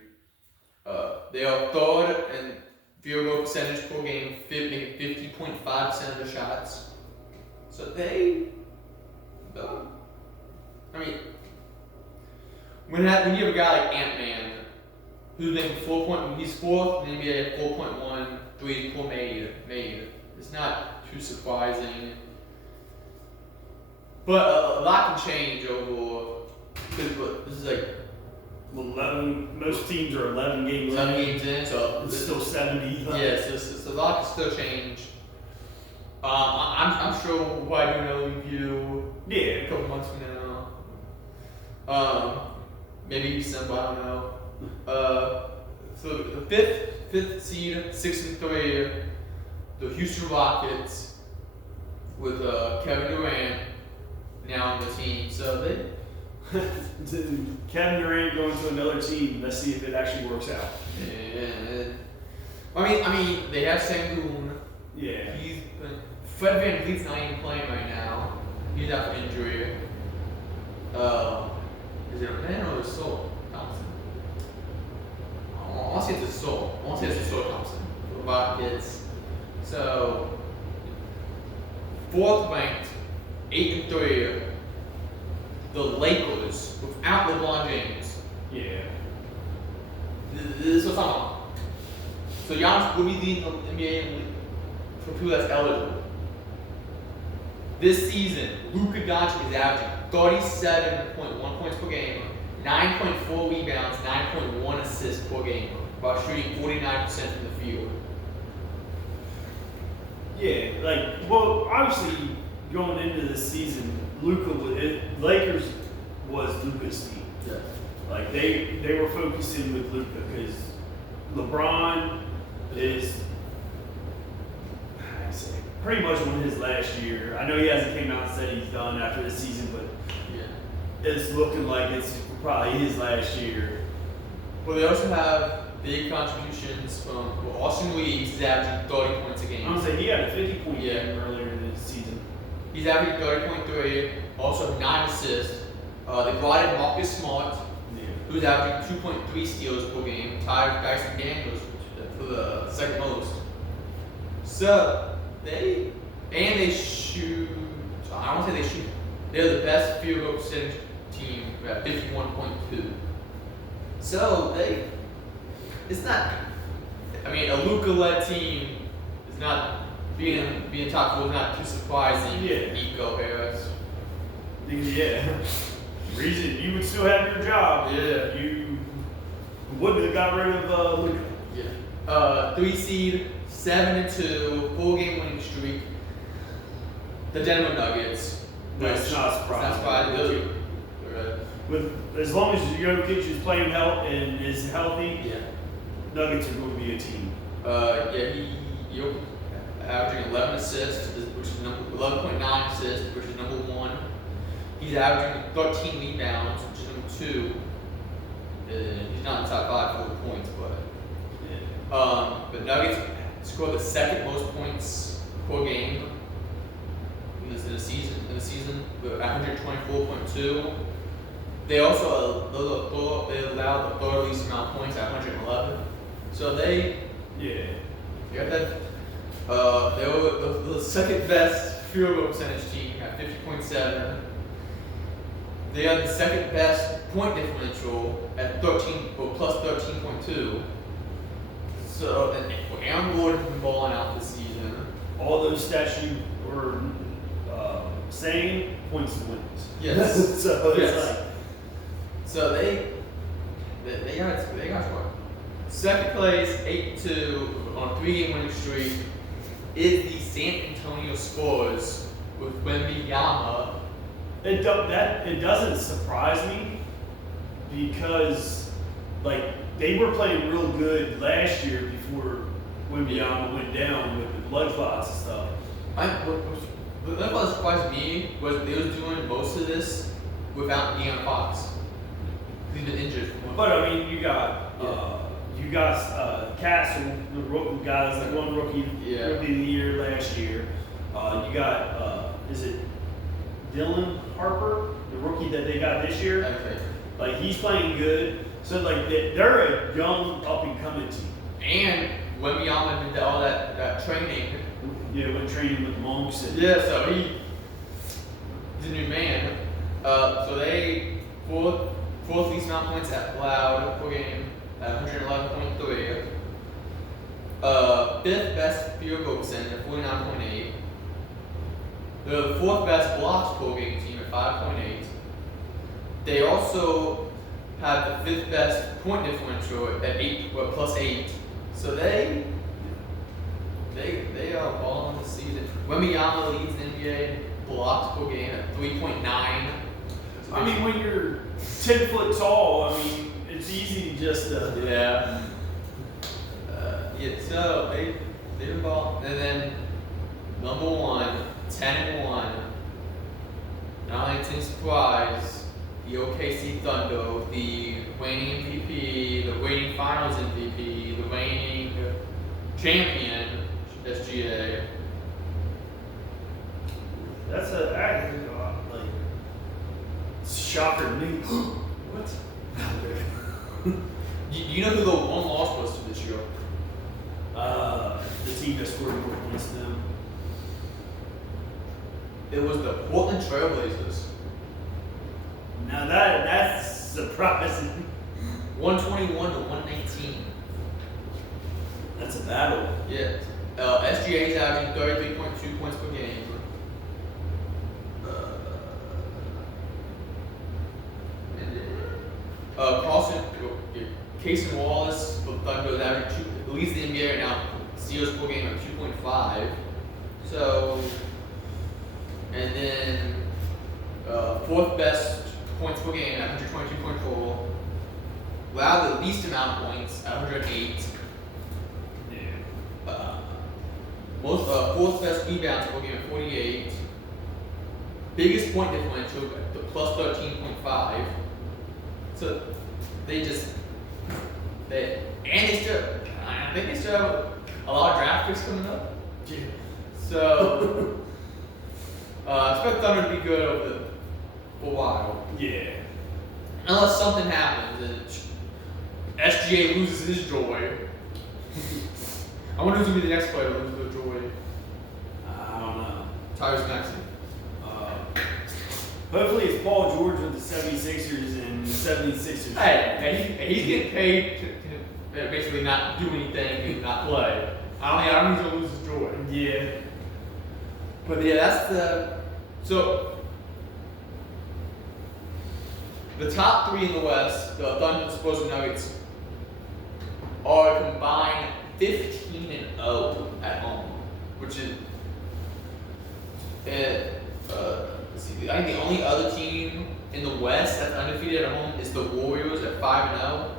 They are 3rd in field goal percentage per game, making 50.5% of the shots. So when you have a guy like Ant-Man, who's making he's 4th in the NBA at 4.1 threes per made. It's not too surprising. But a lot can change over, because this is like 11. Most teams are 11 games. 11 games in, so it's still 70. So a lot can still change. I'm sure we'll probably do another review. Yeah, a couple months from now. Maybe December, I don't know. So the fifth seed, 6-3, the Houston Rockets with Kevin Durant now on the team. So Kevin Durant going to another team. Let's see if it actually works out. Yeah. I mean, they have Sengun. Yeah. Fred VanVleet's not even playing right now. He's out for injury. Is it a man or a Soul Thompson? I want to say it's a Soul. Thompson. For the Rockets. So, 4th ranked, 8-3. The Lakers without LeBron James. Yeah. This is what I'm talking about. So Giannis will be leading the NBA for people that's eligible. This season, Luka Doncic is averaging 37.1 points per game, 9.4 rebounds, 9.1 assists per game, while shooting 49% from the field. Yeah, obviously going into this season, Lakers was Luka's team. Yeah. Like they were focusing with Luka because LeBron is pretty much on his last year. I know he hasn't came out and said he's done after this season, but it's looking like it's probably his last year. But they also have big contributions from Austin Reeves is averaging 30 points a game. I'm gonna say he had a 50-point game earlier in the season. He's averaging 30.3, also 9 assists. They brought in Marcus Smart, who's averaging 2.3 steals per game, tied with Dyson Daniels for the second most. So they shoot. I don't say they shoot. They're the best field goal percentage team at 51.2. So it's not. I mean, a Luka-led team is not being top 4 is not too surprising. Yeah. Nico Harris. Yeah. Reason you would still have your job. Yeah. You wouldn't have got rid of Luka. Yeah. 3 seed, 7-2, 4-game winning streak. The Denver Nuggets. That's not surprising. With as long as Jokic is playing and is healthy, Yeah. Nuggets are going to be a team. He averaging 11 assists, which is 11.9 assists, which is number 1. He's averaging 13 rebounds, which is number 2. He's not in the top 5 for the points, but the Nuggets scored the second most points per game in the season, with 124.2. They also allowed the third least amount of points at 111. So they got that. They were the second best field goal percentage team at 50.7. They had the second best point differential at plus 13.2. So and Aaron Gordon's been balling out this season. All those stats you were saying points to wins. Yes. So it's like. So they got what? Second place, 8-2 on a 3-game winning streak is the San Antonio Spurs with Wembanyama. It doesn't surprise me because they were playing real good last year before Wembanyama went down with the blood clots and stuff. What surprised me was they was doing most of this without De'Aaron Fox. He's been injured. But I mean, you got Castle, the rookie guys, the one rookie of the year last year. You got is it Dylan Harper, the rookie that they got this year? Okay. He's playing good. So they're a young up and coming team. And Wembanyama did all that training. Yeah, went training with monks. So he's a new man. So they fourth least amount of points allowed per game at 111.3. Fifth best field goal percentage at 49.8. The fourth best blocks per game team at 5.8. They also have the fifth best point differential at plus 8. So they are balling this season. Wembanyama leads the NBA in blocks per game at 3.9. I mean, when you're 10 foot tall, I mean, it's easy to just so they're involved. And then number 1, 10-1. Not only to surprise, the OKC Thunder, the reigning MVP, the reigning Finals MVP, the reigning champion SGA. That's shocker to me. What? You know who the one loss was to this year? The team that scored more points than them. It was the Portland Trailblazers. Now that's surprising. 121 to 119. That's a battle. Yeah. SGA is averaging 33.2 points per game. Casey Wallace for Thunder is averaging leads the NBA right now. Steals per game at 2.5. So, and then fourth best points per game at 122.4. Allowed the least amount of points at 108. Fourth best rebounds per game at 48. Biggest point differential at the plus 13.5. So I think they still have a lot of draft picks coming up. Yeah. So expect Thunder to be good for a while. Yeah. Unless something happens and SGA loses his joy. I wonder who's gonna be the next player to lose their joy. I don't know. Tyrese Maxey. Hopefully it's Paul George with the 76ers and the 76ers. Hey, he's getting paid to basically not do anything and not play. I don't think he's gonna lose his joy. Yeah. But yeah, that's so the top three in the West, the Thunder, Spurs, and Nuggets, are combined 15-0 at home, which is let's see, I think the only other team in the West that's undefeated at home is the Warriors at 5-0.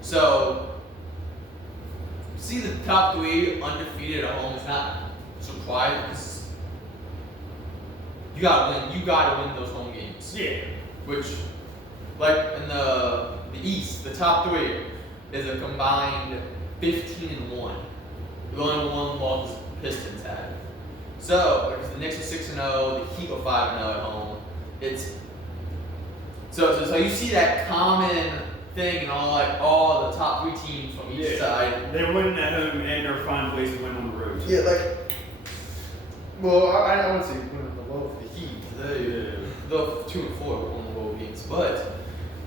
So see the top three undefeated at home is not surprising because you gotta win those home games. Yeah. Which, like in the East, the top three is a combined 15-1. The only one loss the Pistons had. So, like the Knicks are 6-0, the Heat are 5-0 at home. It's so you see that common thing in all the top three teams from each side. They're winning at home and they're finding ways to win on the road. Yeah, well, I wouldn't say winning the low for the Heat. The 2 and 4 on the road games, but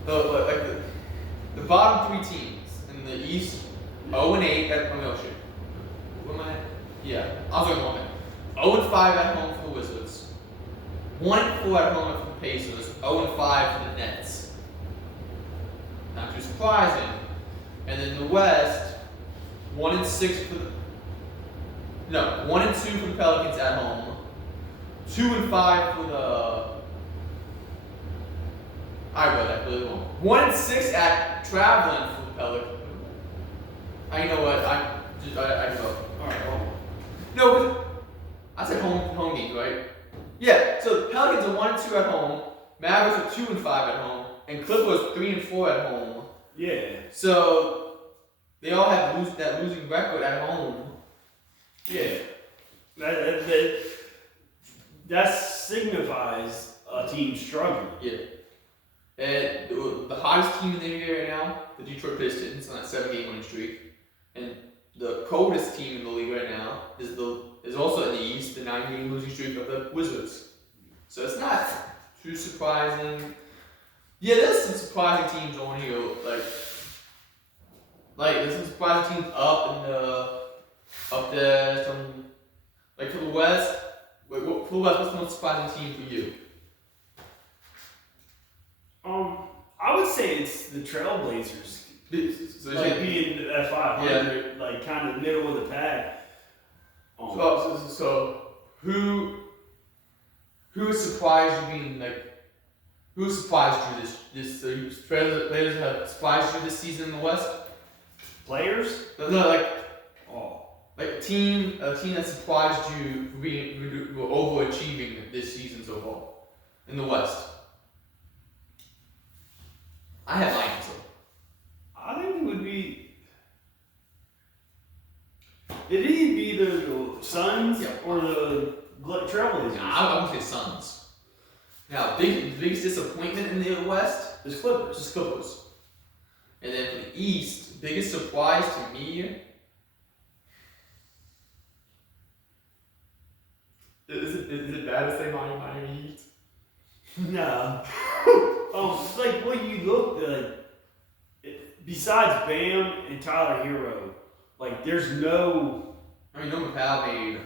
the bottom three teams in the East, 0-8 at What am I? Yeah, I was going to 0-5 at home for the Wizards, 1-4 at home for the Pacers, 0-5 for the Nets. Not too surprising. And then the West, 1-6 for the 1-2 for the Pelicans at home, 2-5 for the. I read that really wrong. 1-6 at traveling for the Pelicans. You know what? I give up. All right, hold on. No, but I said home games, right? Yeah. So the Pelicans are 1-2 at home, Mavericks are 2-5 at home, and Clippers 3-4 at home. Yeah. So they all have that losing record at home. Yeah. That signifies a team struggling. Yeah. And the hottest team in the NBA right now, the Detroit Pistons, on that 7-game winning streak. And the coldest team in the league right now is also in the East, the 9-game losing streak of the Wizards. So it's not too surprising. Yeah, there's some surprising teams on here. Like there's some surprising teams up there. Some like for the West. What's the most surprising team for you? I would say it's the Trailblazers. So Being at 500, like kind of middle of the pack. So who surprised you being who surprised you this Trailblazers have surprised you this season in the West? Players? No, a team that surprised you for overachieving this season so far in the West. I have my answer. I think it would be. It'd either be the Suns or the Trailblazers. I would say Suns. Now, biggest disappointment in the West is Clippers. And then for the East, biggest surprise to me. Is it bad to say Miami Heat? Nah. Like when you look besides Bam and Tyler Hero, like there's no. I mean, no Powell made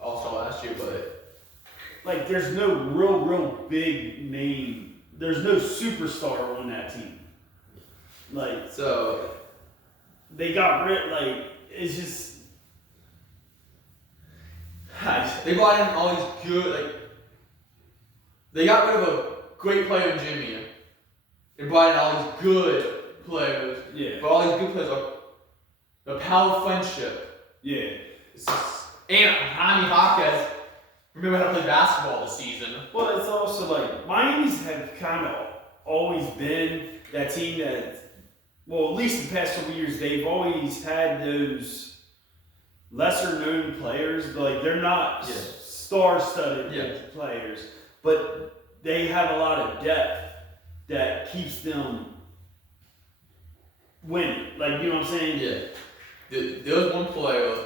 All-Star last year, but like there's no real big name. There's no superstar on that team. Like so, they got rid. Like it's just. They brought in all these good They got rid of a great player in Jimmy. They brought in all these good players. Yeah. But all these good players are the power friendship. Yeah. And Jaime Jaquez remember how to play basketball this season. Well, it's also like Miami's have kind of always been that team that, well, at least the past couple years, they've always had those lesser known players. Like they're not star-studded players, but they have a lot of depth that keeps them winning. Like, you know what I'm saying? Yeah. There was one player,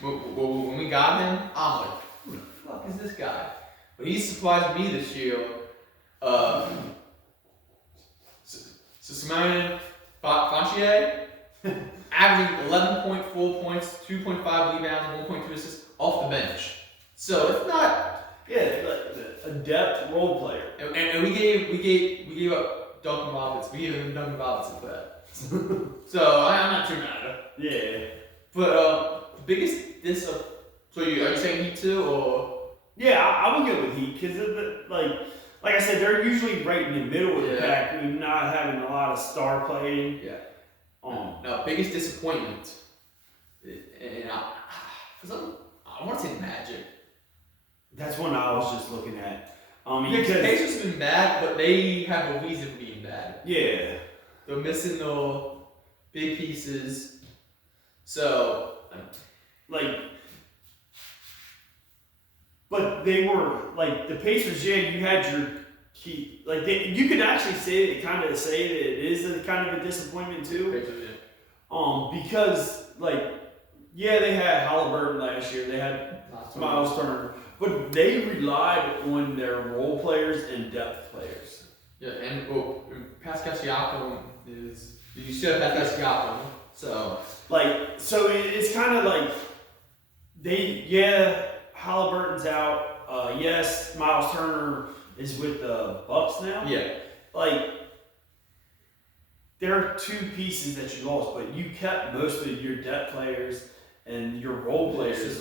when we got him, I'm like, who the fuck is this guy? But he surprised me this year. Simone Fontier, averaging 11.4 points, 2.5 rebounds, off the bench. So it's not. Yeah, like a depth role player. And we gave up Duncan Robinson. We gave him Duncan Robinson for that. So I'm not too mad. Yeah. But the biggest so are you saying Heat too, or? Yeah, I would go with Heat because like I said, they're usually right in the middle of the pack, with not having a lot of star playing. Yeah. Now, biggest disappointment, and I want to say Magic. That's one I was just looking at. Because Pacers have been bad, but they have a reason for being bad. Yeah. They're missing the big pieces. So, but they were, the Pacers, you had your key, you could actually say that it is a kind of a disappointment too. Pacers, because, they had Halliburton last year, they had Miles Turner, but they relied on their role players and depth players. Yeah, and Pascal Siakam is, you still have Pascal Siakam, so. So it's kind of Halliburton's out. Yes, Miles Turner is with the Bucks now. Yeah. There are two pieces that you lost, but you kept most of your depth players and your role players.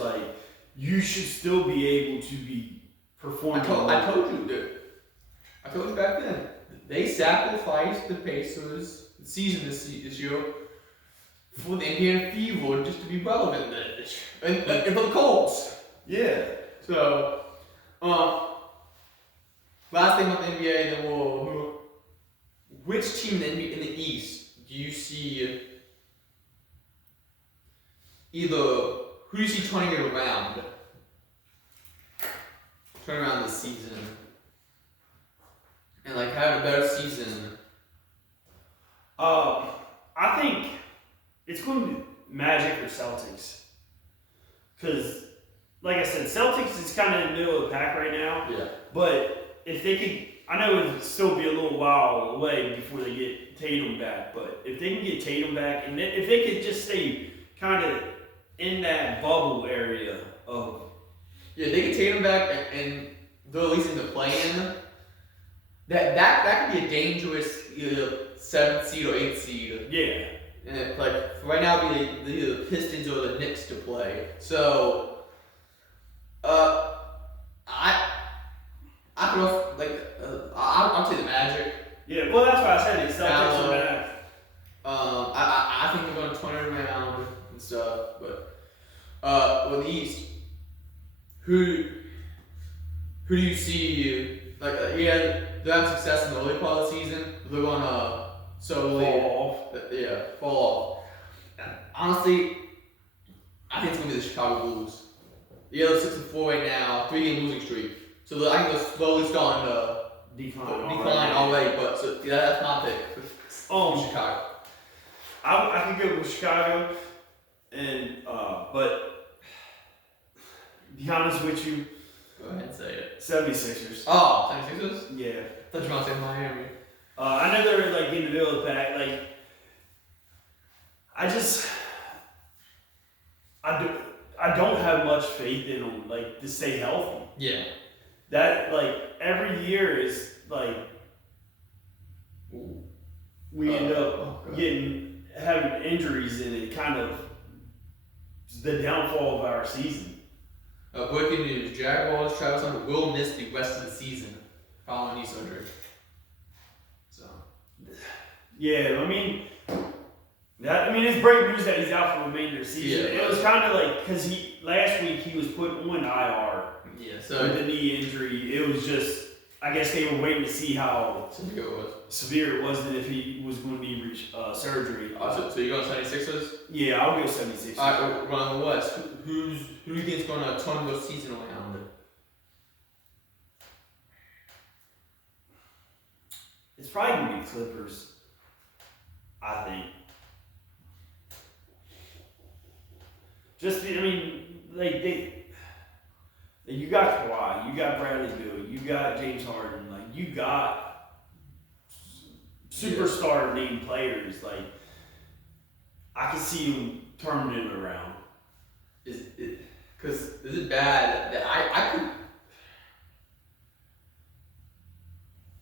You should still be able to be performing. I told you back then. They sacrificed the Pacers this year for the Indiana Fever just to be relevant and for the Colts. Yeah. So, last thing about the NBA, then which team in the East do you see who do you see turning it around? Turn around this season and having a better season. I think it's going to be Magic or Celtics. Because, like I said, Celtics is kind of in the middle of the pack right now. Yeah. But if they could, I know it'll still be a little while away before they get Tatum back. But if they can get Tatum back, and if they could just stay kind of in that bubble area of. Yeah, they get Tatum back and they're at least in the play-in. That could be a dangerous either 7th seed or 8th seed. Yeah. And right now it'd be the Pistons or the Knicks to play. So I'll take the Magic. Yeah, well that's why I said it's Celtics or Magic. I think they're gonna turn it around and stuff, but with the East, who do you see they're having success in the early part of the season, they're gonna fall off. Honestly, I think it's gonna be the Chicago Bulls. They're 6-4 right now, 3-game losing streak. So I think they're slowly starting to decline already. But that's my pick for Chicago. I could go with Chicago, and but to be honest with you, go ahead and say it. 76ers. Oh, 76ers? Yeah. I thought you were going to say Miami. I know they're in the middle of the pack. I don't have much faith in them to stay healthy. Yeah. That every year is we end up having injuries, and it kind of is the downfall of our season. Breaking news: Jaguars Travis Hunter will miss the rest of the season following knee surgery. So. Yeah, it's great news that he's out for the remainder of the season. Yeah, it was kind of because last week he was put on IR. Yeah, so with the knee injury. It was just, I guess they were waiting to see how severe it was and if he was going to need surgery. So you're going 76ers? Yeah, I'll go 76ers. Alright, we're on the West. Who do you think is going to turn the season around? It's probably going to be Clippers, I think. You got Kawhi, you got Bradley Beal, you got James Harden, you got superstar named players. I can see them turning it around. Because is it bad that I could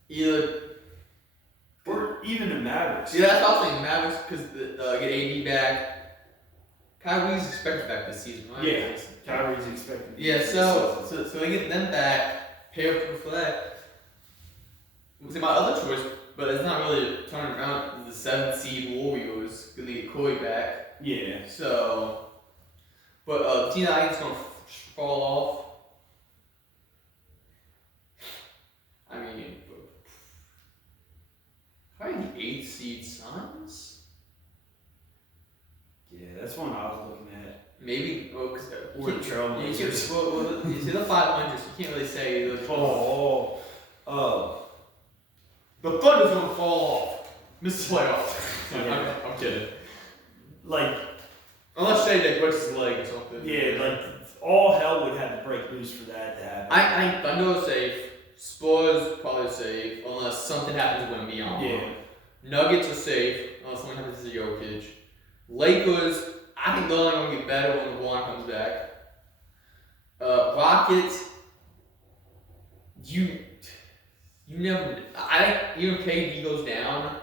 either. Or even the Mavericks. Yeah, that's what I was saying. Mavericks, because get AD back. Kyrie's expected back this season, right? Yeah, Kyrie's expected. Yeah, so they get them back, pay for that. It's my other choice, but it's not really turning around. The 7th seed Warriors gonna get Corey back. Yeah. So, but Tina Ian's gonna fall off. I mean, probably the 8th seed Suns. Yeah, that's one I was looking at. Maybe, Or the Trailblazers. Well, you see the 500s, you can't really say those. The Thunder's gonna fall off. Miss the playoffs. Yeah. I'm kidding. Like, unless Shea breaks his leg or something. yeah, like all hell would have to break loose for that to happen. I think Thunder is safe. Spurs probably safe unless something happens when beyond. Yeah. Nuggets are safe unless something happens to Jokic. Lakers, I think they're only gonna get better when LeBron comes back. Rockets, you never. I think even if KD goes down,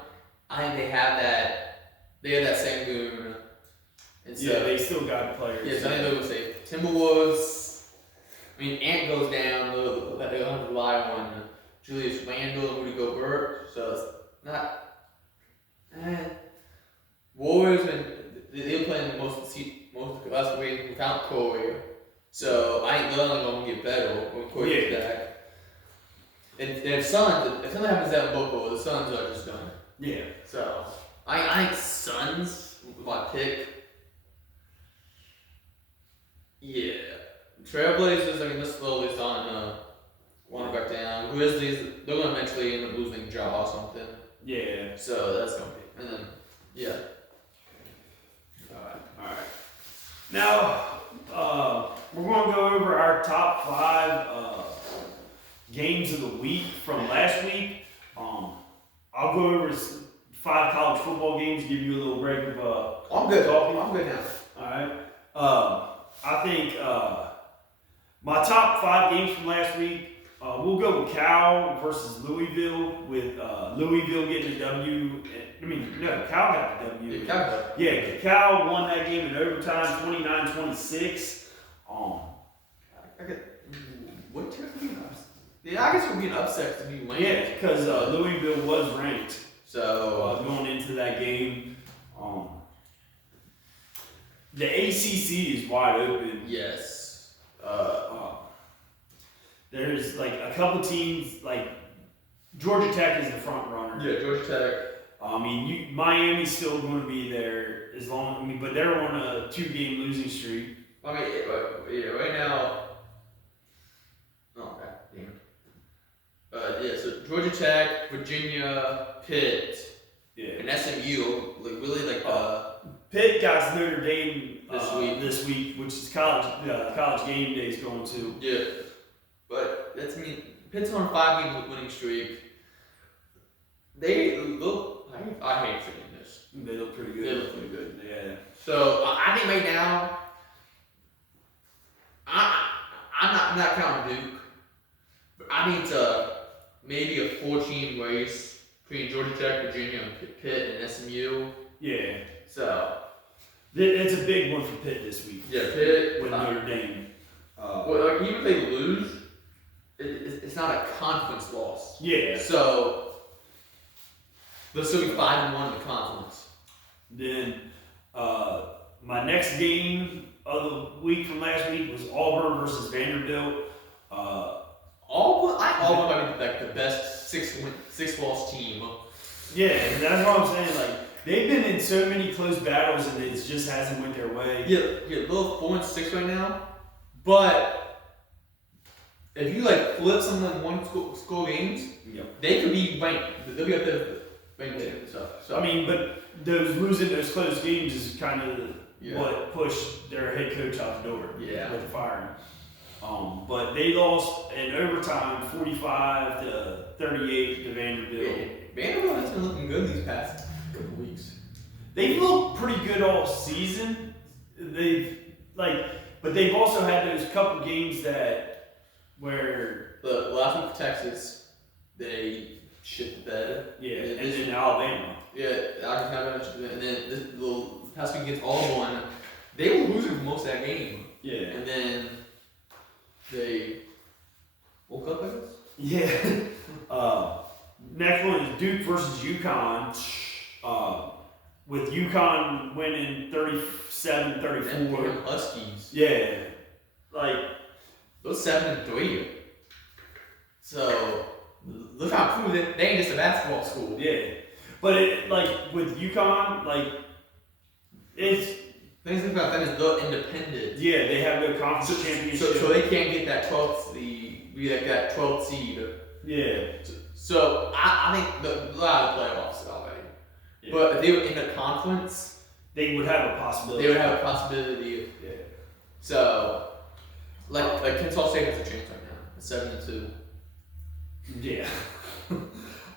I think they have that same goon. And so, Yeah, they still got players. yeah, so I think they're gonna say Timberwolves. I mean, Ant goes down, they'll have to rely on Julius Randle and Rudy Gobert. So it's not. Warriors, and they're playing most of the last week without Corey. So I think they're only going to get better when Corey gets back. And if something happens at Booker, the Suns are just done. Yeah. So I think Suns with my pick. Yeah. Trailblazers, I mean, they're slowly starting to wander back down. Grizzlies, they're going to eventually end up losing Ja or something. Yeah. So that's going to be. And then, yeah. All right. Now, we're going to go over our top 5 games of the week from last week. I'll go over 5 college football games, give you a little break of I'm good. talking. I'm good now. All right. I think my top 5 games from last week, we'll go with Cal versus Louisville, with Louisville getting the W. Cal got the W. Yeah, Cal won that game in overtime, 29-26. What took me an upset? Yeah, I guess it would be an upset to be winning. Yeah, because Louisville was ranked. So Going into that game, the ACC is wide open. yes. There's like a couple teams, like Georgia Tech is the front runner. Yeah, Georgia Tech. Miami's still going to be there but they're on a 2-game losing streak. I mean, yeah, right now. Oh, God damn. Yeah, so Georgia Tech, Virginia, Pitt, and SMU, Pitt got Notre Dame this week, which is college game day is going to. Yeah, but Pitt's on a 5-game winning streak. They look. I hate saying this. They look pretty good. They look pretty good. Yeah. So I think right now, I'm not counting Duke, but I think it's maybe a 14 race between Georgia Tech, Virginia, and Pitt, and SMU. Yeah. So it's a big one for Pitt this week. yeah, Pitt with Notre Dame. Well, even if they lose, it's not a conference loss. Yeah. So they'll still be 5-1 in the conference. Then my next game of the week from last week was Auburn versus Vanderbilt. Auburn might be like the best 6-loss team. Yeah, and that's what I'm saying. Like they've been in so many close battles, and it just hasn't went their way. Yeah, they're 4-6 right now. But if you flip some of them one-score games, they could be ranked. They'll be up there ranked and stuff. So but losing those close games is kind of what pushed their head coach out the door. Yeah. With the firing. But they lost in overtime, 45-38 to Vanderbilt. Vanderbilt has been looking good these past couple weeks. They've looked pretty good all season. But But they've also had those couple games where the last week Texas, they shit the bed. Yeah, and then Alabama. Yeah, Alabama, and then the past week against Auburn, they were losing for most of that game. Yeah. And then they woke up, I guess. Yeah. Next one is Duke versus UConn. With UConn winning 37-34. And Huskies. Yeah. Like those 7-3. So look how cool they ain't just a basketball school. Yeah. But it like with UConn, like it's things about them is they're independent. Yeah, they have no conference championship. So they can't get that 12th seed, be like that 12th seed. Yeah. So I think a lot of playoffs already. Yeah. But if they were in the conference, they would have a possibility. They would have a possibility. Yeah. So like Kentucky State has a chance right now. It's 7-2. Yeah.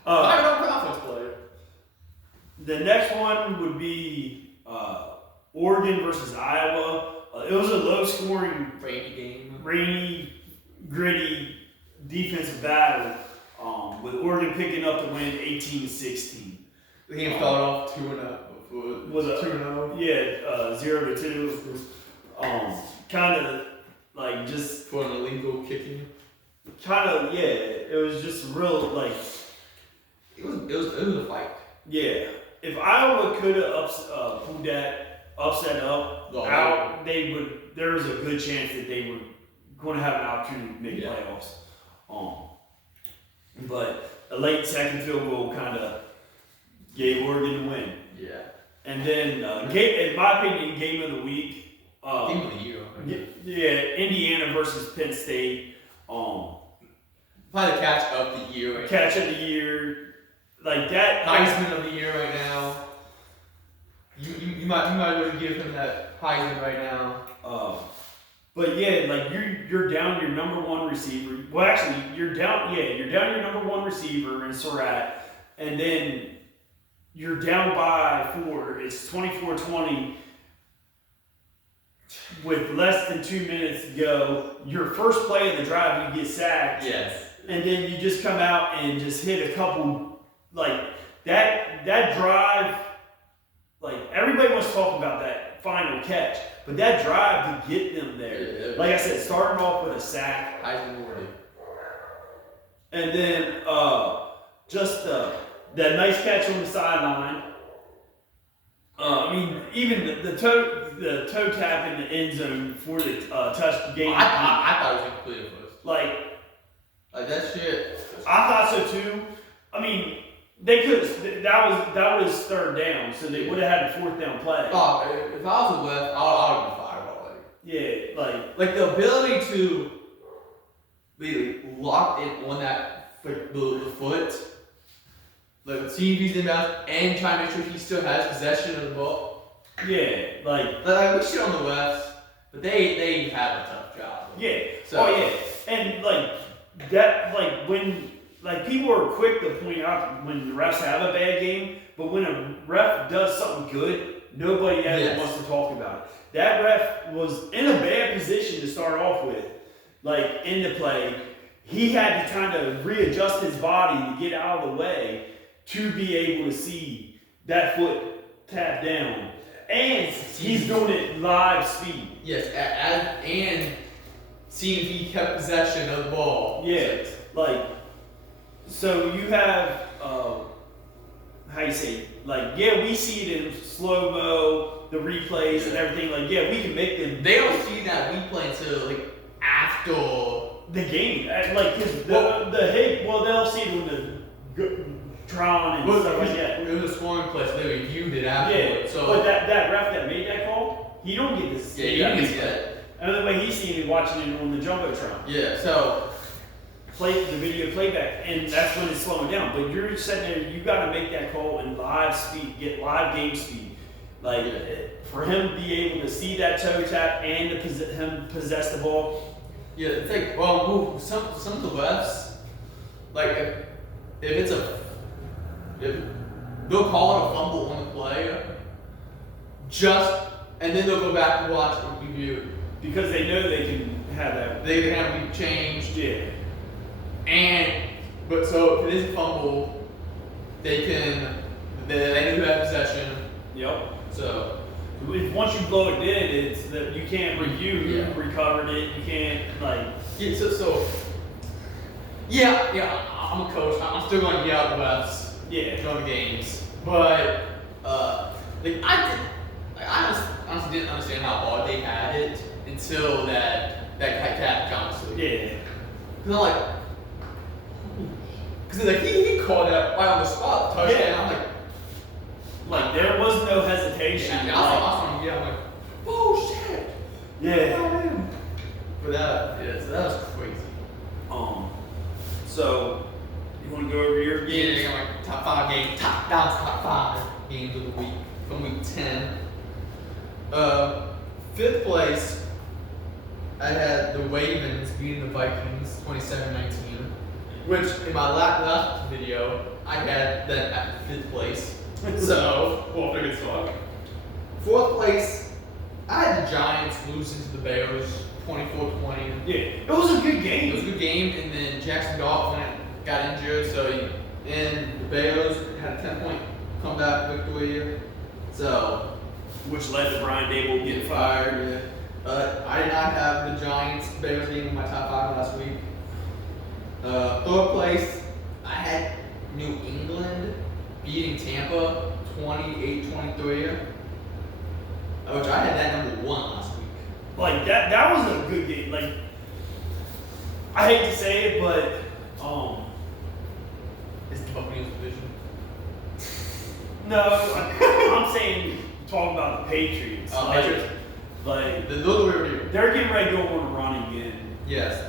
I'm no conference player. The next one would be Oregon versus Iowa. It was a low-scoring, rainy, gritty defensive battle. With Oregon picking up the win, 18-16. The game started off 2-0. Was it 2-0? Yeah, 0-2. Kind of like just for an illegal kicking. Kind of, yeah. It was just real like. It was a fight. Yeah. If Iowa could have pulled that upset out, they would. There was a good chance that they were going to have an opportunity to make playoffs. But a late second field goal kind of gave Oregon the win. Yeah. And then, in my opinion, game of the week. Game of the year. Yeah, Indiana versus Penn State. Probably the catch of the year. Catch of the year, like that. Heisman of the year right now. You might want to give him that Heisman right now. But yeah, like you're down your number one receiver. Well, actually, you're down your number one receiver in Surratt, and then you're down by 4. It's 24-20 with less than 2 minutes to go. Your first play of the drive, you get sacked. Yes. And then you just come out and just hit a couple, like that drive. Like everybody wants to talk about that final catch, but that drive to get them there. Like I said, starting off with a sack. And then just that nice catch on the sideline. I mean, even the toe tap in the end zone for the touch game. I thought it was incomplete at first. Like that shit. I thought so too. I mean, they could. That was third down, so they would have had a fourth down play. Oh, if I was a left, I would have been fired already. Yeah, like the ability to be locked in on that the foot, like see if he's in bounds and try to make sure he still has possession of the ball. Yeah, like we shit on the refs, but they have a tough job. Yeah. So, and like that, like when. Like, people are quick to point out when the refs have a bad game, but when a ref does something good, nobody ever wants to talk about it. That ref was in a bad position to start off with, like, in the play. He had to kind of readjust his body to get out of the way to be able to see that foot tap down. And he's doing it live speed. Yes, and seeing if he kept possession of the ball. Yeah, like... So you have, how you say, like, yeah, we see it in slow-mo, the replays and everything. Like, yeah, we can make them. They don't see that replay until, like, after the game. Like, cause they'll see it when the Tron and stuff like that. It was a scoring play, so they reviewed it afterwards. Yeah, so, but that ref that made that call, he don't get to see he didn't get that. And the way he's seeing it, watching it on the Jumbotron. Yeah, so... Play the video playback, and that's when it's slowing down. But you're sitting there, you got to make that call in live speed, get live game speed. Like for him to be able to see that toe tap and to him possess the ball. Yeah, it's like some of the refs, like if they'll call it a fumble on the play, and then they'll go back and watch and review. Because they know they can have that. They can have it changed. Yeah. But so if it is a fumble, they know who has possession. Yep. So once you blow it dead, it's that you can't review who Yeah. recovered it. You can't I'm a coach. I'm still going to get out the refs. Yeah. During the games, but I honestly didn't understand how hard they had it until that cat Johnson. Yeah. Cause I'm like, because he called that right on the spot touchdown. Yeah. I'm like there was no hesitation. yeah, I'm like, oh shit. Yeah. But so that was crazy. So you want to go over your games? Yeah, like top 5 games of the week from week 10. Fifth place, I had the Ravens beating the Vikings 27-19, which in my last video I had them at 5th place. So, well, figured as fuck. 4th place, I had the Giants losing to the Bears 24-20. Yeah, it was a good game. It was a good game, and then Jackson Dart got injured, and the Bears had a 10-point comeback victory. So, which led to Brian Dable getting fired. Yeah. I did not have the Giants Bears game in my top 5 last week. 3rd place, I had New England beating Tampa 28-23, which I had that number 1 last week. Like that was a good game. Like I hate to say it, but It's the Buccaneers division. no, I'm saying talking about the Patriots. Patriots. Like They're getting ready to go on a run again. Yes,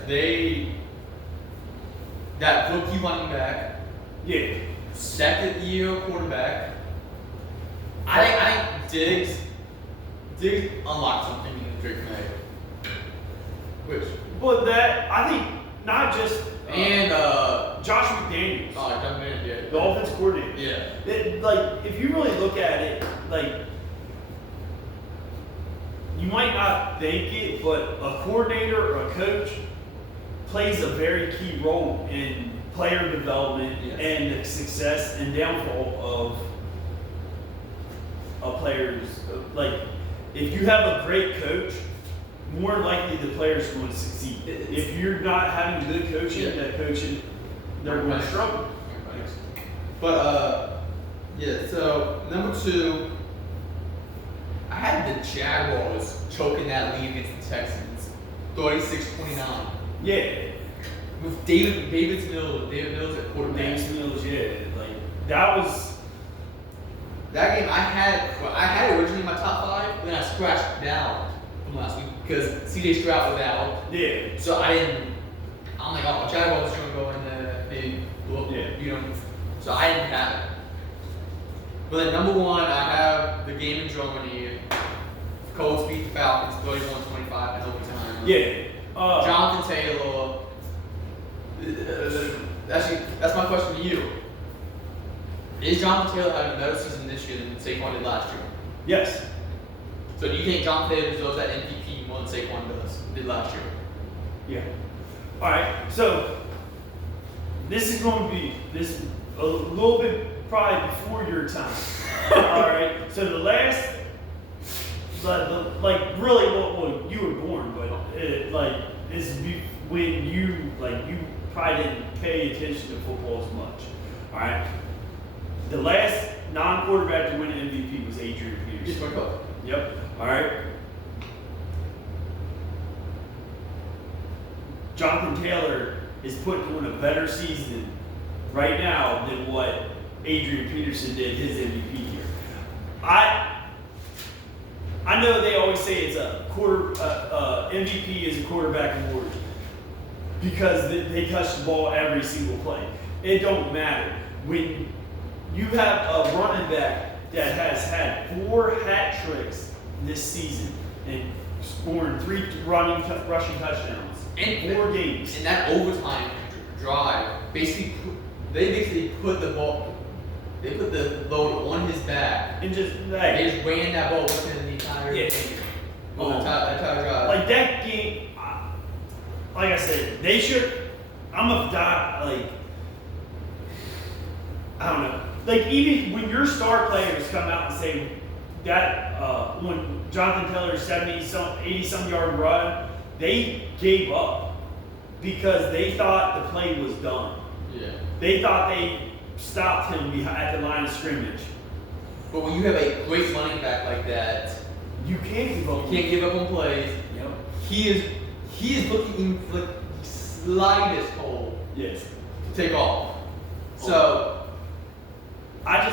that rookie running back, Yeah. 2nd year quarterback. I think Diggs unlocked something in Drake May. Which? But that I think not just And Josh McDaniels, yeah. the offensive coordinator. Yeah. Like if you really look at it, like you might not think it, but a coordinator or a coach plays a very key role in player development and the success and downfall of players. Like if you have a great coach, more likely the players are going to succeed. If you're not having good coaching, they're going to struggle. But so number 2, I had the Jaguars choking that lead against the Texans, 36-29. Yeah. With David Mills at quarterback. Davis Mills, like that was that game. I had it originally in my top 5, then I scratched it down from last week because C.J. Stroud was out. Yeah. So I'm like, oh, Jaguars going to go in there, maybe beat them. So I didn't have it. But then number 1, I have the game in Germany. Colts beat the Falcons 31-25 in overtime. Yeah. Jonathan Taylor. Actually, that's my question to you. Is Jonathan Taylor having a better season this year than Saquon did last year? Yes. So do you think Jonathan Taylor deserves that MVP more than Saquon did last year? Yeah. All right. So this is going to be a little bit probably before your time. All right. So the last, really, well, you were born, but this is when you probably didn't pay attention to football as much. All right. The last non-quarterback to win an MVP was Adrian Peterson. Yep. All right. Jonathan Taylor is putting on a better season right now than what Adrian Peterson did his MVP year. I know they always say it's MVP is a quarterback award because they touch the ball every single play. It don't matter when you have a running back that has had 4 hat tricks this season and scoring 3 rushing touchdowns in 4 games. In that overtime drive, they basically put the load on his back And just they just ran that ball with him the entire game. The entire drive. Like that game, like I said, they should. I'm a like. I don't know. Like, even when your star players come out and say that when Jonathan Taylor's 80-some yard run, they gave up because they thought the play was done. Yeah. They thought they stopped him at the line of scrimmage. But when you have a great running back like that, you can't give up. You can't give up on plays. Yep. He is looking for the slightest hole. Yes. To take off. So. I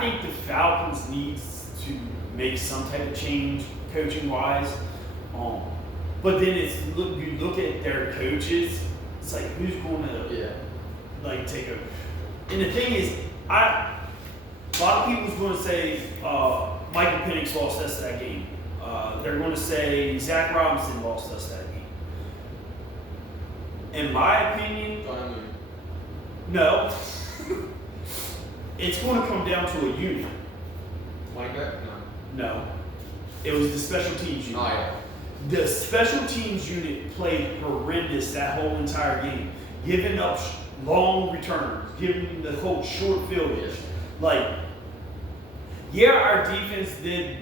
think the Falcons needs to make some type of change coaching wise. But then you look at their coaches, it's like who's going to take over. And the thing is, a lot of people's going to say Michael Penix lost us that game. They're going to say Zach Robinson lost us that game. In my opinion, no. It's going to come down to a unit. Running back? No. It was the special teams unit. Oh, yeah. The special teams unit played horrendous that whole entire game, giving up long returns, giving the whole short field. Like, yeah, our defense did.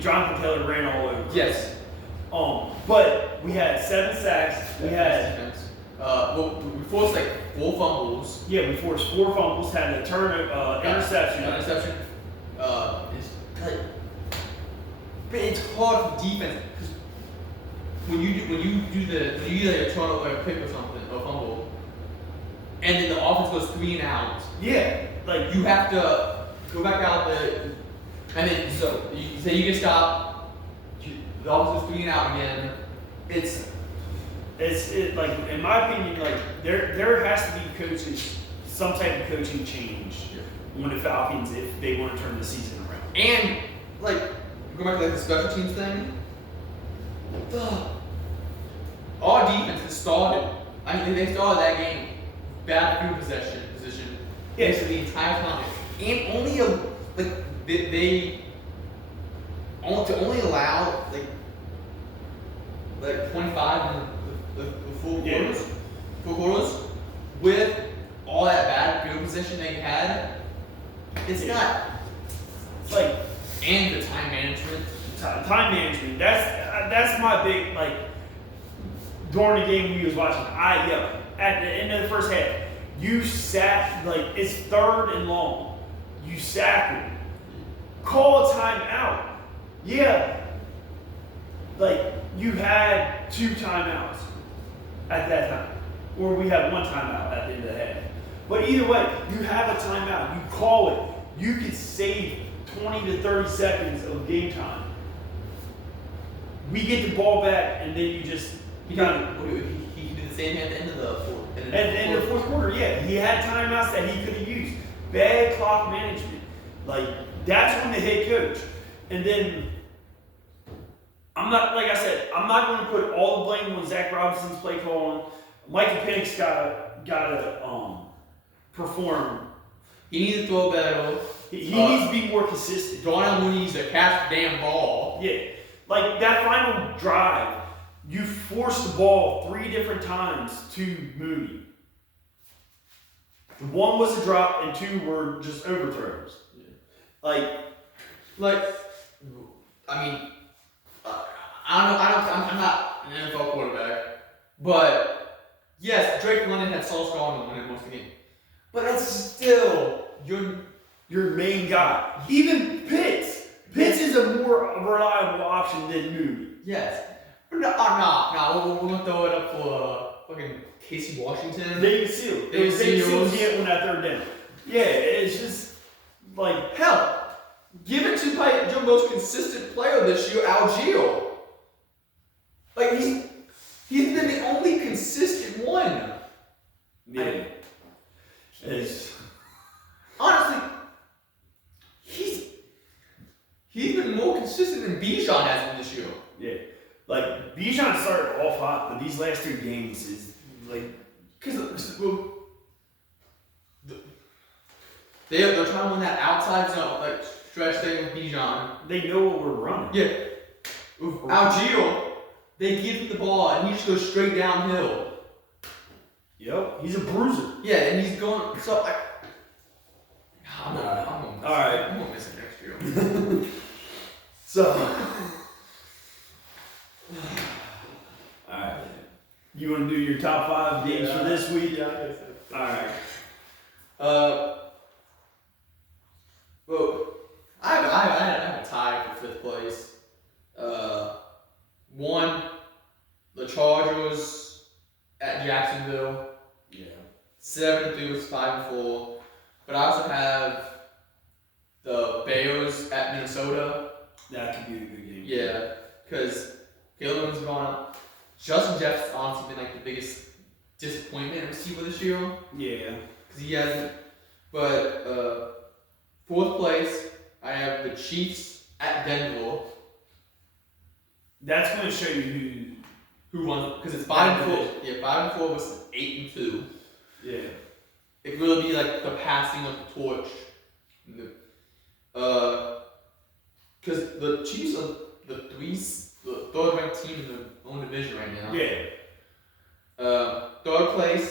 Jonathan Taylor ran all over. Yes. But we had 7 sacks. We had. Defense. We forced like 4 fumbles. Yeah, we forced 4 fumbles. Had a interception. Interception. But it's hard for defense because when you do a turnover, a pick or something, or a fumble, and then the offense goes 3 and out. Yeah, like you have to go back out there, and then so you say you can stop. The offense goes 3 and out again. It's like, in my opinion, like there has to be some type of coaching change on the Falcons if they want to turn the season around. And like go back to like the special teams thing. Our defense has started. They started that game bad field position basically the entire time, and only they only allow like 25 in the full quarters, with all that bad field position that you had. It's not like, and the time management. Time management. That's my big, like, during the game we was watching. At the end of the first half, you sack, like, it's 3rd and long. You sack it. Call a timeout. Yeah. Like, you had 2 timeouts at that time. Or we had 1 timeout at the end of the half. But either way, you have a timeout. You call it. You can save 20 to 30 seconds of game time. We get the ball back, and then you just... He did the same at the end of the fourth. At the end of the fourth quarter, yeah. He had timeouts that he could have used. Bad clock management. Like, that's when the head coach. And then, I'm not going to put all the blame on Zach Robinson's play calling. Michael Penix got to perform. He needs to throw better. He needs to be more consistent. Darnell Mooney needs to catch the damn ball. Yeah. Like, that final drive, you forced the ball 3 different times to Mooney. 1 was a drop and 2 were just overthrows. Yeah. I'm not an NFL quarterback, but yes, Drake London had Sauce Gardner when it most of the game. But that's still your main guy. Even Pitts is a more reliable option than Mooney. Yes. No, we're gonna throw it up for fucking Casey Washington. David Seal. David Seal's hit on that 3rd down. Yeah, it's just like, hell, give it to your most consistent player this year, Algier. Like, he's been the only consistent one. Yeah. Honestly, he's been more consistent than Bijan has been this year. Yeah. Like, Bijan started off hot, but these last 2 games is like, because they're trying to win that outside zone, like stretch thing with Bijan. They know what we're running. Yeah. Algiel, they give him the ball and he just goes straight downhill. Yep, he's a bruiser. Yeah, and he's going. So I'm gonna miss it next year. So, all right, you want to do your top 5 games for this week? Yeah, I guess so. All right. Well, I have a tie for 5th place. One, the Chargers at Jacksonville. Yeah. 7-3 was 5-4. But I also have the Bears at Minnesota. That could be a good game. Yeah, because Gilligan's gone up. Justin Jeff's honestly been like the biggest disappointment receiver this year. Yeah. Because he hasn't. But 4th place, I have the Chiefs at Denver. That's going to show you Who won? Because it's 5-4. Yeah, 5-4 versus 8-2. Yeah. It will be like the passing of the torch. Because the Chiefs are the 3rd ranked team in their own division right now. Yeah. 3rd place,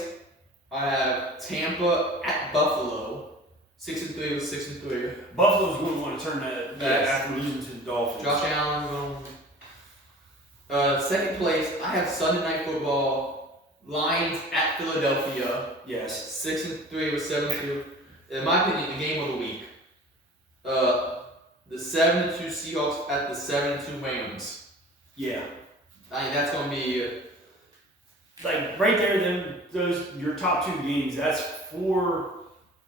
I have Tampa at Buffalo. 6-3 with 6-3. Buffalo's going to want to turn that Yes. after losing to the Dolphins. Josh Allen going. 2nd place, I have Sunday Night Football. Lions at Philadelphia. Yes. 6-3 with 7-2. In my opinion, the game of the week. The 7-2 Seahawks at the 7-2 Rams. Yeah. I mean, that's gonna be Like right there, those your top 2 games. That's 4.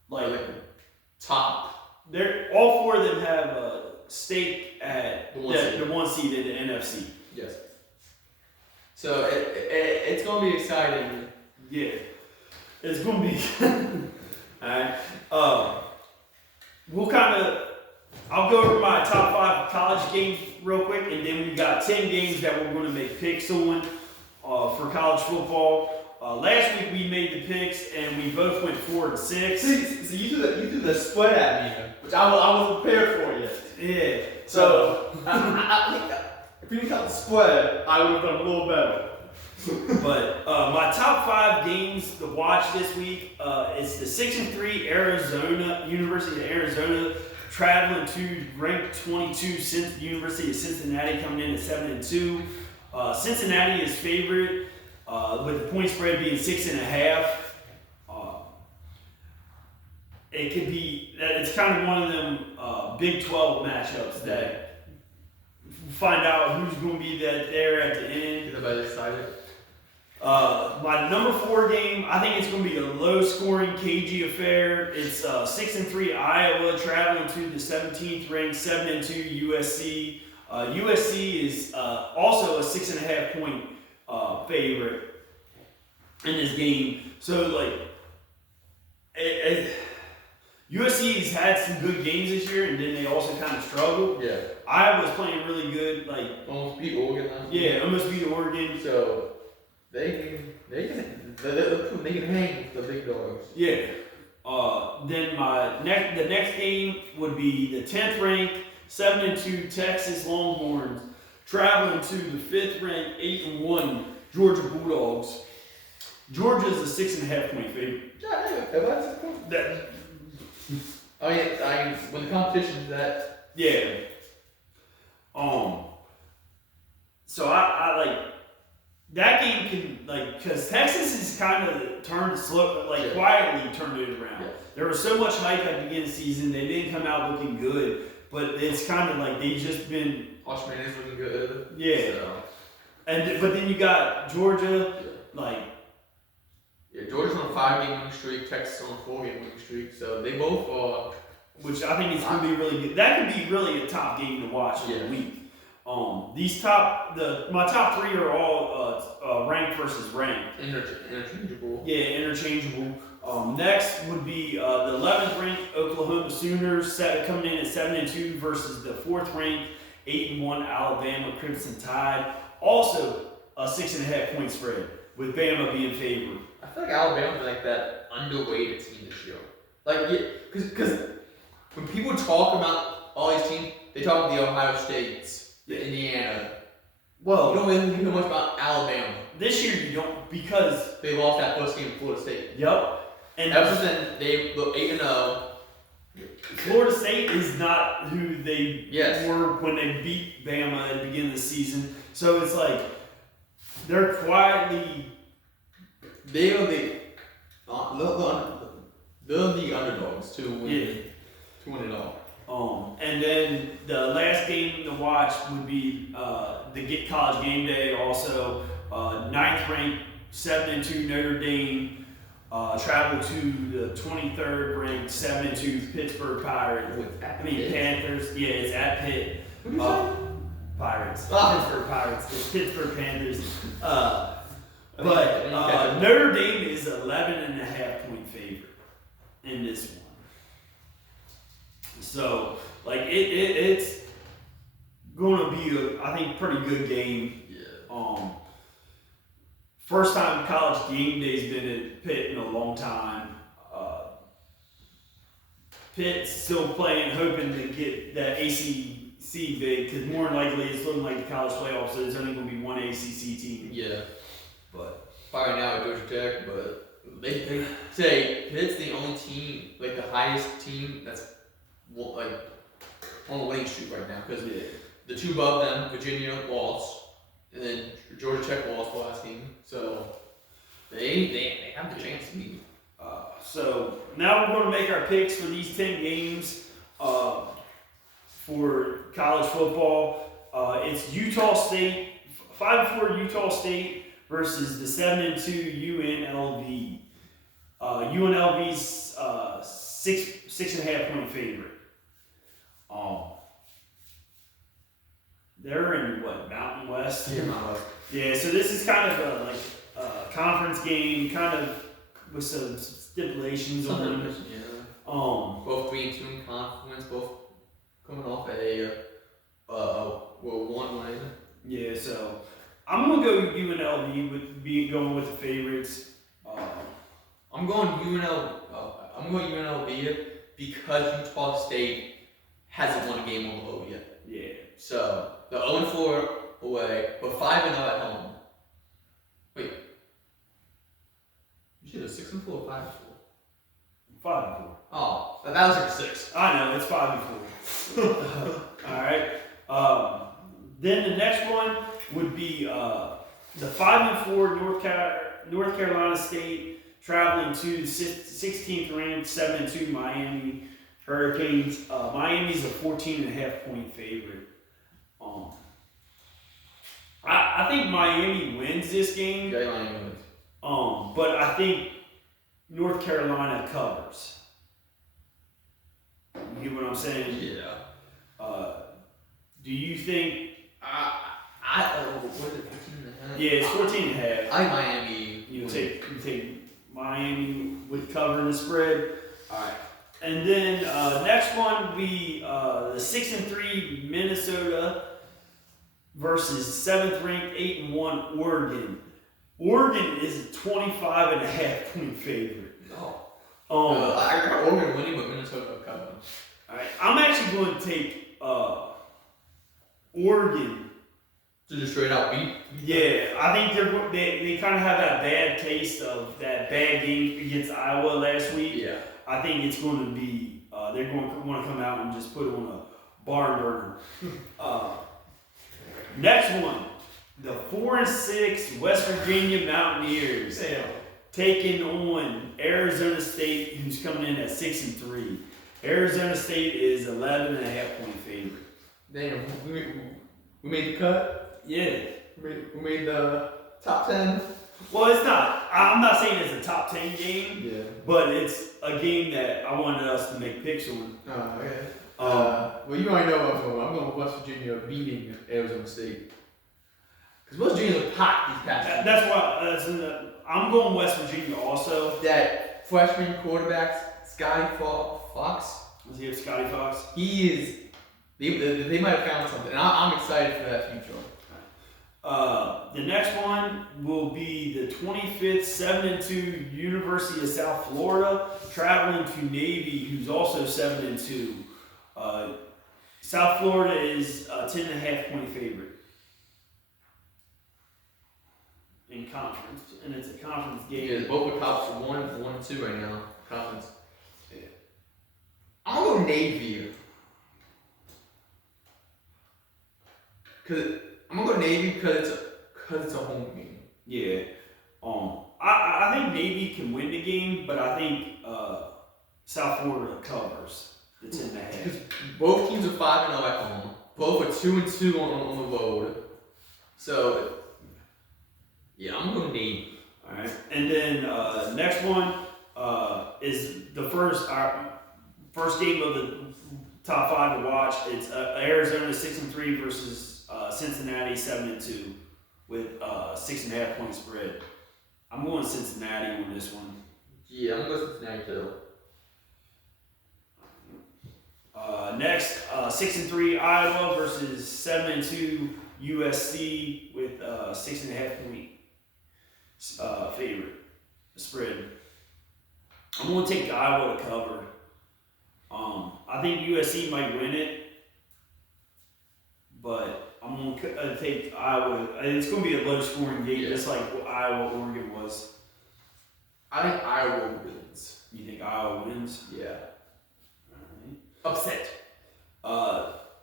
Like top. they're all 4 of them have a stake at The one seed. the 1 seed in the NFC. Yes. So it's gonna be exciting. Yeah. It's going to be. Alright. I'll go over my top 5 college games real quick, and then we got 10 games that we're going to make picks on for college football. Last week we made the picks, and we both went 4-6. So you threw the spread at me, which I wasn't prepared for yet. Yeah. So I think if we didn't count the spread, I would have done a little better. But my top 5 games to watch this week is the 6-3 University of Arizona traveling to ranked 22 University of Cincinnati, coming in at 7-2. Cincinnati is favorite with the point spread being 6.5. It could be that it's kind of one of them Big 12 matchups that find out who's going to be there at the end. Get everybody excited. My number 4 game, I think it's going to be a low-scoring, cagey affair. It's 6-3 Iowa traveling to the 17th ranked 7-2 USC. USC is also a 6.5 point favorite in this game. So USC has had some good games this year, and then they also kind of struggled. Yeah. Iowa's playing really good. Almost beat Oregon last week. Yeah, almost beat Oregon. So they can hang with the big dogs. Yeah. Then the next game would be the 10th ranked 7-2 Texas Longhorns traveling to the 5th ranked 8-1 Georgia Bulldogs. Georgia's a 6.5 point favorite. That When the competition is that. yeah. So I like that game can because Texas has kind of quietly turned it around. Yeah. There was so much hype at the beginning of the season. They didn't come out looking good, but it's kind of like they've just been. Oshman is looking good. Yeah. So. But then you got Georgia, Georgia's on a 5-game winning streak. Texas on a 4-game winning streak. So they both are. which I think is going to be really good. That could be really a top game to watch of the week. My top 3 are all ranked versus ranked. Interchangeable. Yeah, interchangeable. Next would be the 11th ranked Oklahoma Sooners coming in at 7-2 versus the 4th ranked 8-1 Alabama Crimson Tide. Also a 6.5 point spread with Bama being favored. I feel like Alabama's like that underrated team this year. Because when people talk about all these teams, they talk about the Ohio States, the Indiana, Well, you don't really hear much about Alabama. this year you don't because They lost that first game to Florida State. yep. And Ever since they look 8-0. Florida State is not who they Yes. were when they beat Bama at the beginning of the season. So it's like they're quietly. They're the underdogs to win it all. And then the last game to watch would be the College Game Day. Also, 9th ranked 7-2 Notre Dame travel to the 23rd ranked 7-2 Pittsburgh Pirates. Panthers. Yeah, it's at Pitt. What are you saying? Pirates. Oh. Pittsburgh Pirates. It's Pittsburgh Panthers. But Notre Dame is 11.5 point favorite in this one. So, like, it's going to be I think, pretty good game. Yeah. First time College Game Day's been at Pitt in a long time. Pitt's still playing, hoping to get that ACC bid, because more than likely it's looking like the college playoffs, so there's only going to be one ACC team. Yeah. But Right now at Georgia Tech, but they say Pitt's the only team, like the highest team that's like on the winning streak right now, because the two above them, Virginia lost, and then Georgia Tech lost the last game, so they have the chance to beat. So now we're going to make our picks for these 10 games for college football. It's Utah State, 5-4 Utah State versus the 7-2 UNLV. UNLV's 6.5 point favorite. They're in what, Mountain West? Yeah, Mountain West. Yeah, so this is kind of a conference game, kind of with some stipulations on it. Both 3-2 in conference, both coming off a one win. Yeah, so I'm gonna go UNLV with going with the favorites. I'm going UNLV because Utah State hasn't won a game on the road yet. Yeah. So they're 0-4 away, but 5-0 at home. Wait. You said it's 6-4 or 5-4? 5-4. Oh, that was like 6. I know, it's 5-4. Alright. Then the next one would be the 5-4 North Carolina State traveling to the 16th ranked 7-2 Miami Hurricanes. Miami's a 14.5 point favorite. I think Miami wins this game. Yeah, Miami wins. But I think North Carolina covers. You get what I'm saying? Yeah. Do you think? What is it, 15.5? Yeah, it's 14.5. I Miami. You take Miami with covering the spread. All right. And then next one would be the 6-3 Minnesota versus 7th ranked 8-1 Oregon. Oregon is a 25.5 point favorite. No. I got Oregon winning, but Minnesota covering. All right. I'm actually going to take Oregon. To just straight out beat. Yeah, I think they kind of have that bad taste of that bad game against Iowa last week. Yeah. I think it's going to be they're going to want to come out and just put it on a barn burner. Next one, the 4-6 West Virginia Mountaineers taking on Arizona State, who's coming in at 6-3. Arizona State is 11.5 point favorite. Damn, we made the cut. Yeah. We made the top 10. Well, it's not. I'm not saying it's a top 10 game. Yeah. But it's a game that I wanted us to make picks on. Oh, okay. Well, you already know what I'm going. I'm going with West Virginia beating Arizona State. Because West Virginia's hot these past years. That's why I'm going West Virginia also. That freshman quarterback, Scotty Fox. Does he have Scotty Fox? He is. They might have found something. I'm excited for that future. The next one will be the 25th 7-2 University of South Florida traveling to Navy, who's also 7-2. South Florida is a 10.5 point favorite. conference, and it's a conference game. Yeah, both are tops 1 and 2 right now. Conference. Yeah. I'm gonna go Navy. I'm gonna go Navy because it's a home game. Yeah. I think Navy can win the game, but I think South Florida covers the 10.5. Because both teams are 5-0 at home. Both are 2 and 2 on the road. So yeah, I'm going Navy. All right, and then next one is the first game of the top 5 to watch. It's Arizona 6-3 versus Cincinnati 7-2 with 6.5 point spread. I'm going Cincinnati on this one. Yeah, I'm going Cincinnati too. Next, 6-3 Iowa versus 7-2 USC with 6.5 point favorite spread. I'm going to take Iowa to cover. I think USC might win it, but I'm going to take Iowa. It's going to be a low scoring game, just like what Iowa-Oregon was. I think Iowa wins. You think Iowa wins? Yeah. All right. Upset.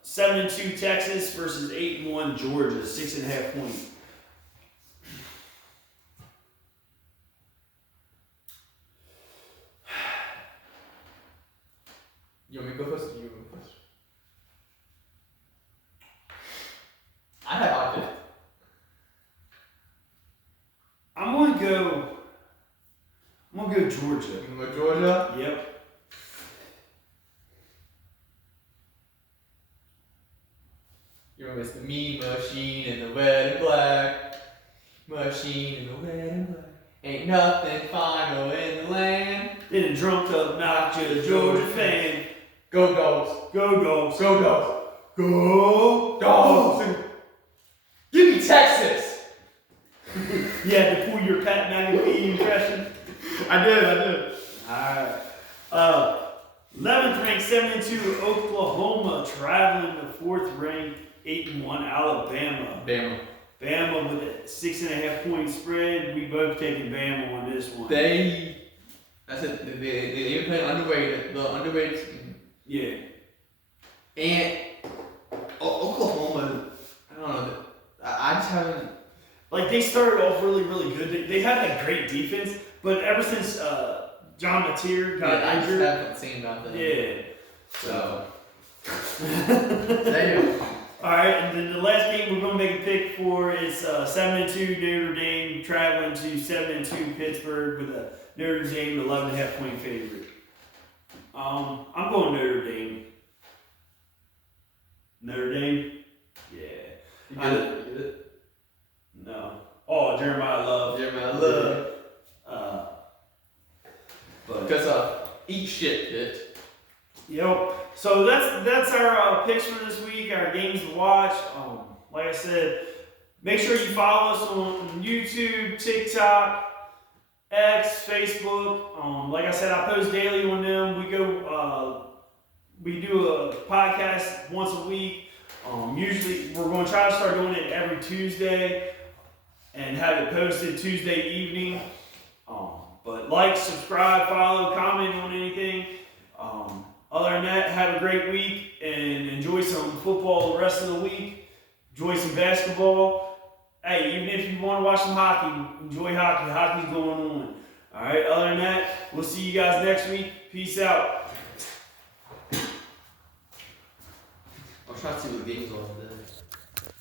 7-2 Texas versus 8-1 Georgia, 6.5 point. You want me to go first or you go first? I had opted. I'm gonna go Georgia. You want to go Georgia? Yep. You remember it's the mean machine in the red and black. Machine in the red and black. Ain't nothing final in the land. Then a drunk obnoxious Georgia fan. Go dogs. Go Dogs. Go dogs. Go Dogs. Give me Texas. You had to pull your Pat McAfee impression. I did. Alright. 11th ranked 7-2 Oklahoma traveling to 4th ranked 8-1 Alabama. Bama with a 6.5 point spread. We both taking Bama on this one. They even play underrated. The underrated team. Yeah. And Oklahoma, I don't know. I just haven't. Like, they started off really, really good. They had a great defense, but ever since John Mateer got I just injured. haven't seen about them. Yeah. So. Damn. Alright, and then the last game we're going to make a pick for is 7-2 Notre Dame traveling to 7-2 Pittsburgh with a Notre Dame 11.5 point favorite. I'm going Notre Dame. Notre Dame? Yeah. You get it? No. Oh, Jeremiah Love. But Because eat shit, bitch. Yep. So that's our picks for this week, our games to watch. Like I said, make sure you follow us on YouTube, TikTok, X, Facebook. Like I said, I post daily on them. We do a podcast once a week. Usually, we're going to try to start doing it every Tuesday and have it posted Tuesday evening. But like, subscribe, follow, comment on anything. Other than that, have a great week and enjoy some football the rest of the week. Enjoy some basketball. Hey, even if you want to watch some hockey, enjoy hockey. Hockey's going on. All right, other than that, we'll see you guys next week. Peace out. I'll try to see what the games are today.